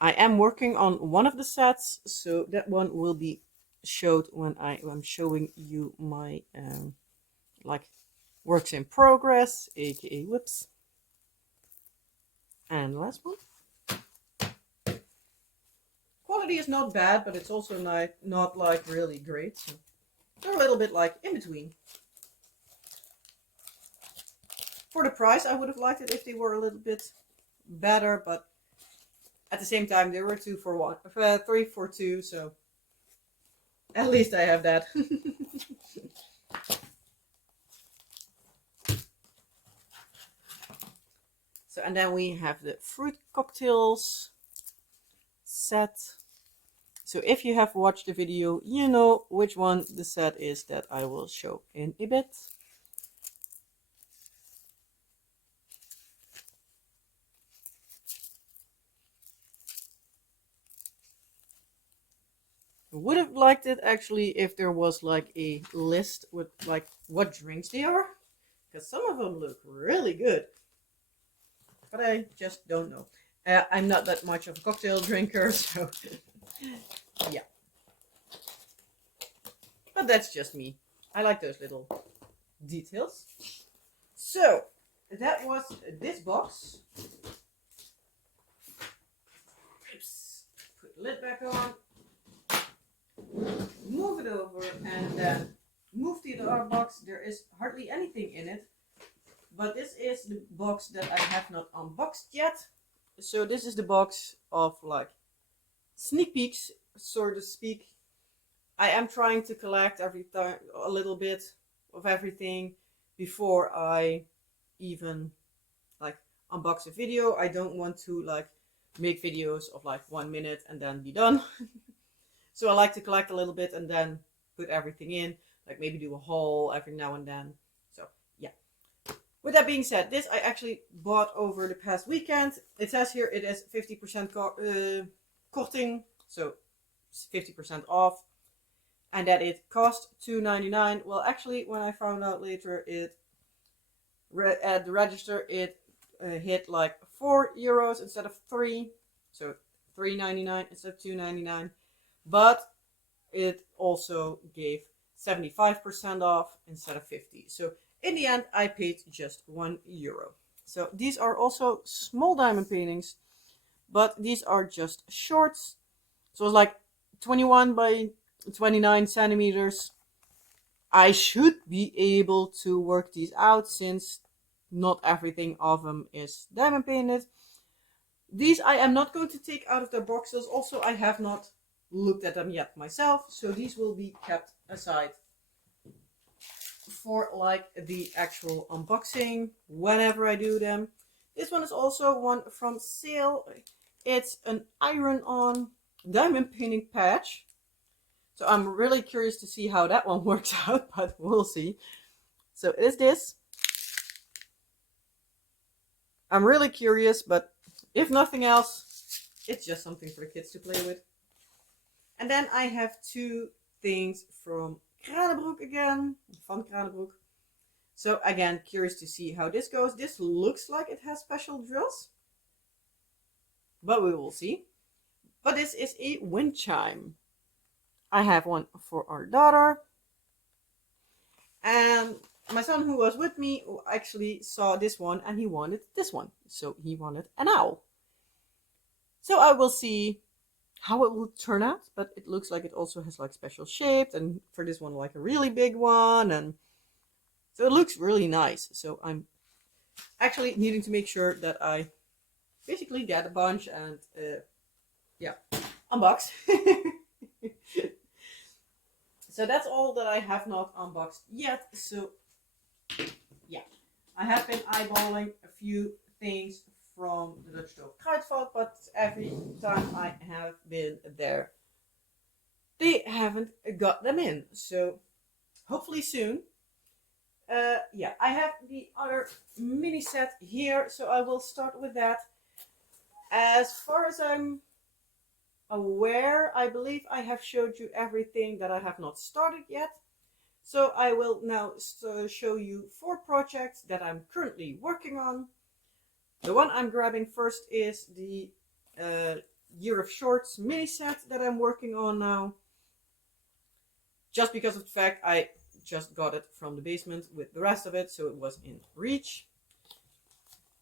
I am working on one of the sets, so that one will be showed when I am showing you my like works in progress, aka whips. And the last one. Quality is not bad, but it's also not like really great. So they're a little bit like in between. For the price, I would have liked it if they were a little bit better, but at the same time, there were 2 for 1, 3 for 2, so at least I have that. So, and then we have the fruit cocktails set. So if you have watched the video, you know which one the set is that I will show in a bit. Would have liked it actually if there was like a list with like what drinks they are, because some of them look really good, but I just don't know. I'm not that much of a cocktail drinker, so yeah, but that's just me. I like those little details. So that was this box. Oops. Put the lid back on. Move it over and then move to the other box. There is hardly anything in it, but this is the box that I have not unboxed yet. So this is the box of like sneak peeks, so to speak. I am trying to collect every time a little bit of everything before I even like unbox a video. I don't want to like make videos of like 1 minute and then be done. So I like to collect a little bit and then put everything in, like maybe do a haul every now and then. So yeah. With that being said, this I actually bought over the past weekend. It says here it is 50% korting, so 50% off, and that it cost $2.99. Well, actually, when I found out later, at the register it hit like €4 instead of 3, so $3.99 instead of $2.99. But it also gave 75% off instead of 50. So in the end, I paid just €1. So these are also small diamond paintings, but these are just shorts. So it's like 21 by 29 centimeters. I should be able to work these out since not everything of them is diamond painted. These I am not going to take out of their boxes. Also, I have not looked at them yet myself, so these will be kept aside for like the actual unboxing whenever I do them. This one is also one from sale. It's an iron-on diamond painting patch. So I'm really curious to see how that one works out, but we'll see. So it is this. I'm really curious, but if nothing else, it's just something for the kids to play with. And then I have two things from Kranenbroek again, van Kranenbroek. So again, curious to see how this goes. This looks like it has special drills, but we will see. But this is a wind chime. I have one for our daughter. And my son, who was with me, actually saw this one and he wanted this one. So he wanted an owl. So I will see how it will turn out, but it looks like it also has like special shapes, and for this one like a really big one, and so it looks really nice. So I'm actually needing to make sure that I basically get a bunch and yeah, unbox. So that's all that I have not unboxed yet. So yeah, I have been eyeballing a few things from the Dutch store Kruidvat, but every time I have been there, they haven't got them in. So hopefully soon. Yeah, I have the other mini set here, so I will start with that. As far as I'm aware, I believe I have showed you everything that I have not started yet. So I will now show you 4 projects that I'm currently working on. The one I'm grabbing first is the Year of Shorts mini set that I'm working on now. Just because of the fact I just got it from the basement with the rest of it, so it was in reach.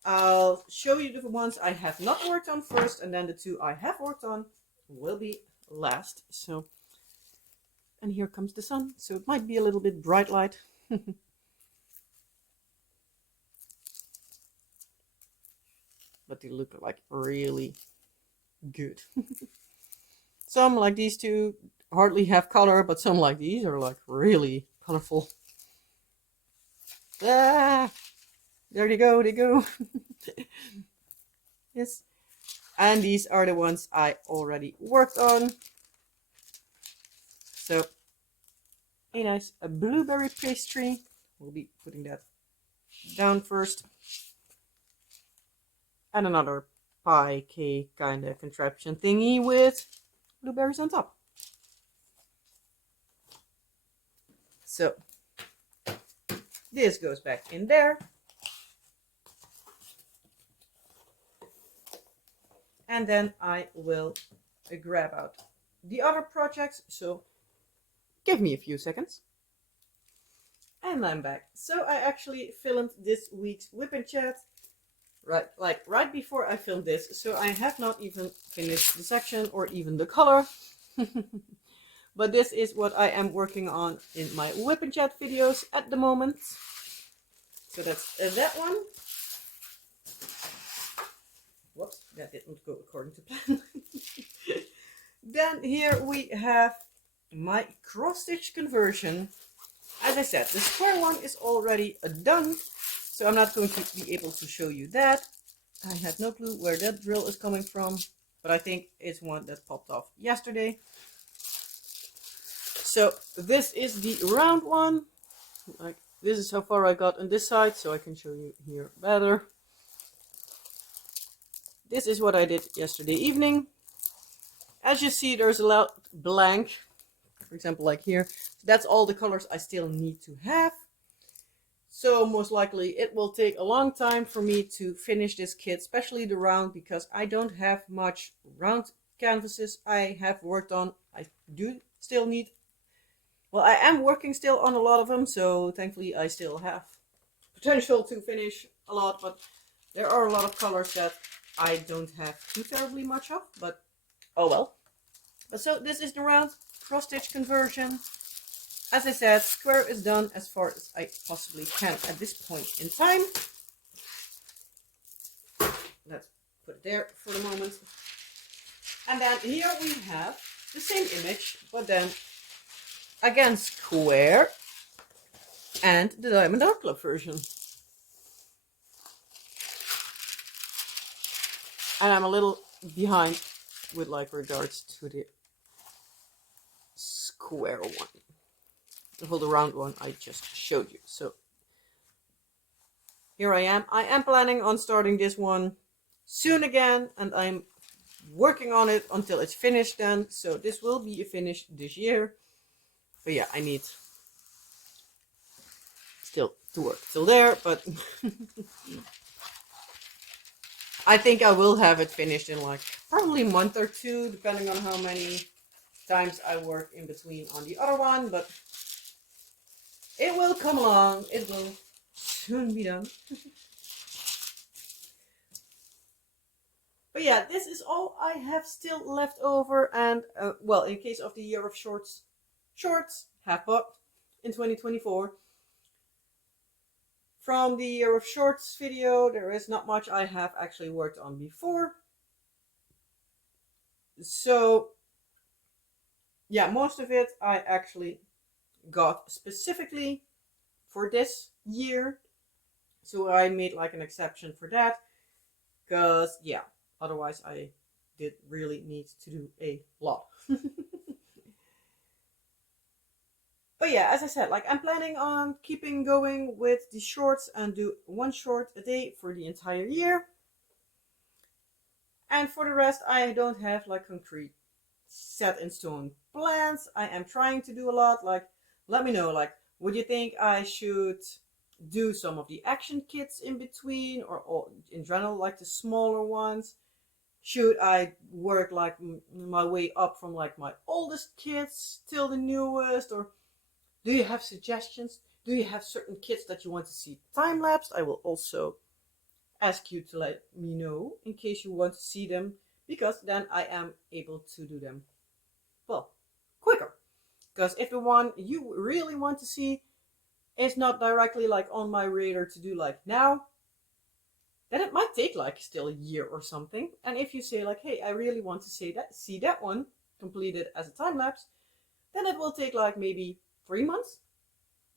I'll show you the ones I have not worked on first, and then the 2 I have worked on will be last. So, and here comes the sun, so it might be a little bit bright light. But they look like really good. Some like these 2 hardly have color, but some like these are like really colorful. Ah, there they go, Yes. And these are the ones I already worked on. So a nice blueberry pastry. We'll be putting that down first. And another pie cake kind of contraption thingy with blueberries on top. So this goes back in there. And then I will grab out the other projects. So give me a few seconds. And I'm back. So I actually filmed this week's Whip and Chat right before I filmed this. So I have not even finished the section or even the color. But this is what I am working on in my Whip and Chat videos at the moment. So that's that one. Whoops, that didn't go according to plan. Then here we have my cross stitch conversion. As I said, the square one is already done, so I'm not going to be able to show you that. I have no clue where that drill is coming from, but I think it's one that popped off yesterday. So this is the round one. Like, this is how far I got on this side, so I can show you here better. This is what I did yesterday evening. As you see, there's a lot blank. For example, like here. That's all the colors I still need to have. So most likely it will take a long time for me to finish this kit, especially the round, because I don't have much round canvases I have worked on. I do still need, well, I am working still on a lot of them, so thankfully I still have potential to finish a lot, but there are a lot of colors that I don't have too terribly much of, but oh well. But so this is the round cross stitch conversion. As I said, square is done as far as I possibly can at this point in time. Let's put it there for the moment. And then here we have the same image, but then again square and the Diamond Art Club version. And I'm a little behind with like regards to the square one. Well, the round one I just showed you. So here I am. I am planning on starting this one soon again, and I'm working on it until it's finished then. So this will be finished this year. But yeah, I need still to work till there, but I think I will have it finished in like probably a month or two, depending on how many times I work in between on the other one, but it will come along. It will soon be done. But yeah, this is all I have still left over, and well, in case of the year of shorts half bought in 2024. From the year of shorts video, there is not much I have actually worked on before. So yeah, most of it I actually got specifically for this year. So I made like an exception for that, because yeah, otherwise I did really need to do a lot. But yeah, as I said, like I'm planning on keeping going with the shorts and do one short a day for the entire year. And for the rest, I don't have like concrete set in stone plans. I am trying to do a lot. Like, let me know, like, would you think I should do some of the action kits in between, or in general, like the smaller ones? Should I work like my way up from like my oldest kits till the newest? Or do you have suggestions? Do you have certain kits that you want to see time-lapsed? I will also ask you to let me know in case you want to see them, because then I am able to do them, well, quicker. Because if the one you really want to see is not directly like on my radar to do like now, then it might take like still a year or something. And if you say like, hey, I really want to see that one completed as a time-lapse, then it will take like maybe 3 months,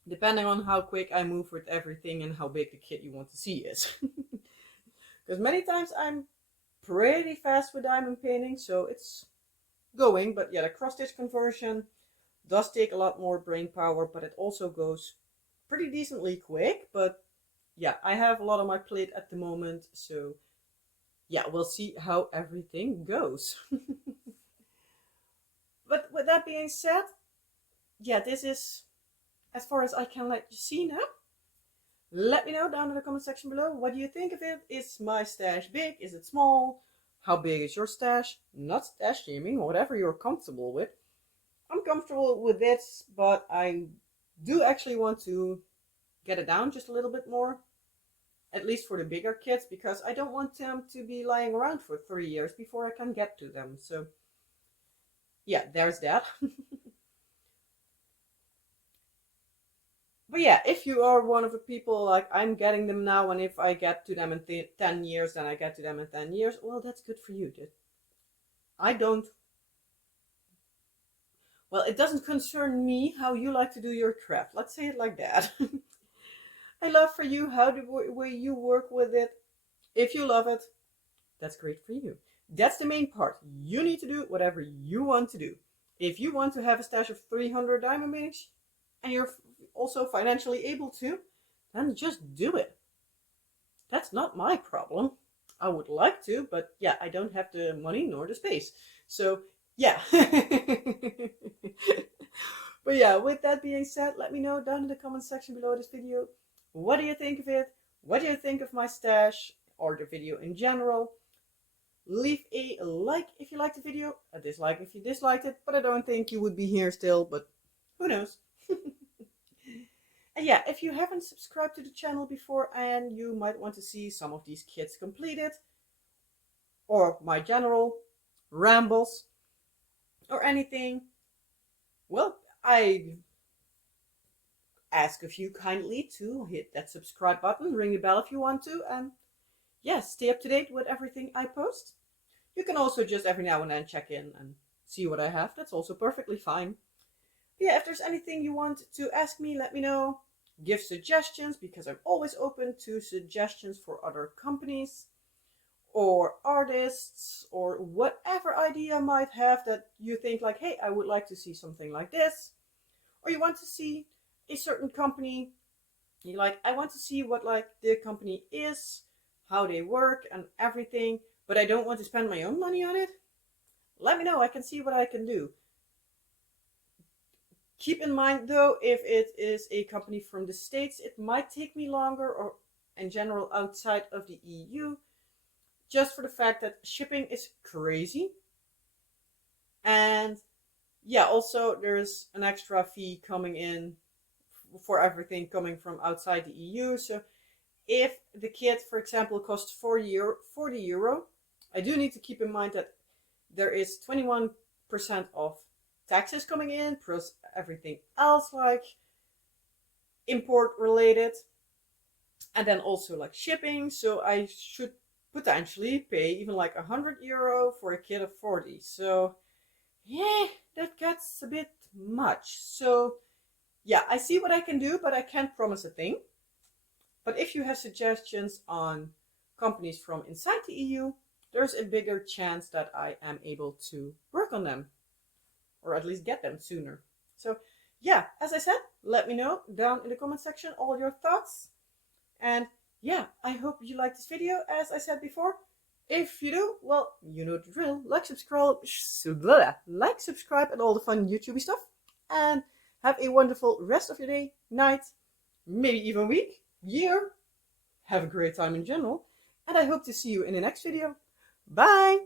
depending on how quick I move with everything and how big the kit you want to see is. Because many times I'm pretty fast with diamond painting, so it's going. But yeah, the cross-stitch conversion does take a lot more brain power, but it also goes pretty decently quick. But yeah, I have a lot on my plate at the moment, so yeah, we'll see how everything goes. But with that being said, yeah, this is as far as I can let you see now. Let me know down in the comment section below. What do you think of it? Is my stash big? Is it small? How big is your stash? Not stash shaming, whatever you're comfortable with. I'm comfortable with this, but I do actually want to get it down just a little bit more. At least for the bigger kits, because I don't want them to be lying around for 3 years before I can get to them. So yeah, there's that. But yeah, if you are one of the people like I'm getting them now, and if I get to them in 10 years, then I get to them in 10 years, well, that's good for you, dude. I don't. Well, it doesn't concern me how you like to do your craft. Let's say it like that. I love for you how the way you work with it. If you love it, that's great for you. That's the main part. You need to do whatever you want to do. If you want to have a stash of 300 diamond paintings, and you're also financially able to, then just do it. That's not my problem. I would like to, but yeah, I don't have the money nor the space. So yeah. But yeah, with that being said, let me know down in the comment section below this video. What do you think of it? What do you think of my stash or the video in general? Leave a like if you liked the video, a dislike if you disliked it, but I don't think you would be here still, but who knows? And yeah, if you haven't subscribed to the channel before and you might want to see some of these kits completed, or my general rambles, or anything, well, I ask of you kindly to hit that subscribe button, ring the bell if you want to, and yeah, stay up to date with everything I post. You can also just every now and then check in and see what I have. That's also perfectly fine. Yeah, if there's anything you want to ask me, let me know. Give suggestions, because I'm always open to suggestions for other companies. or artists, or whatever idea you might have that you think like, hey, I would like to see something like this. Or you want to see a certain company, you like, I want to see what like the company is, how they work and everything, but I don't want to spend my own money on it. Let me know, I can see what I can do. Keep in mind though, if it is a company from the States, it might take me longer, or in general outside of the EU, just for the fact that shipping is crazy. And yeah, also there's an extra fee coming in for everything coming from outside the EU. So if the kit, for example, costs 40 euro, I do need to keep in mind that there is 21% of taxes coming in, plus everything else like import related, and then also like shipping. So I should potentially pay even like 100 euro for a kit of 40. So yeah, that gets a bit much. So yeah, I see what I can do, but I can't promise a thing. But if you have suggestions on companies from inside the EU, there's a bigger chance that I am able to work on them, or at least get them sooner. So yeah, as I said, let me know down in the comment section all your thoughts. And yeah, I hope you liked this video, as I said before. If you do, well, you know the drill. Like, subscribe, and all the fun YouTube stuff. And have a wonderful rest of your day, night, maybe even week, year. Have a great time in general. And I hope to see you in the next video. Bye!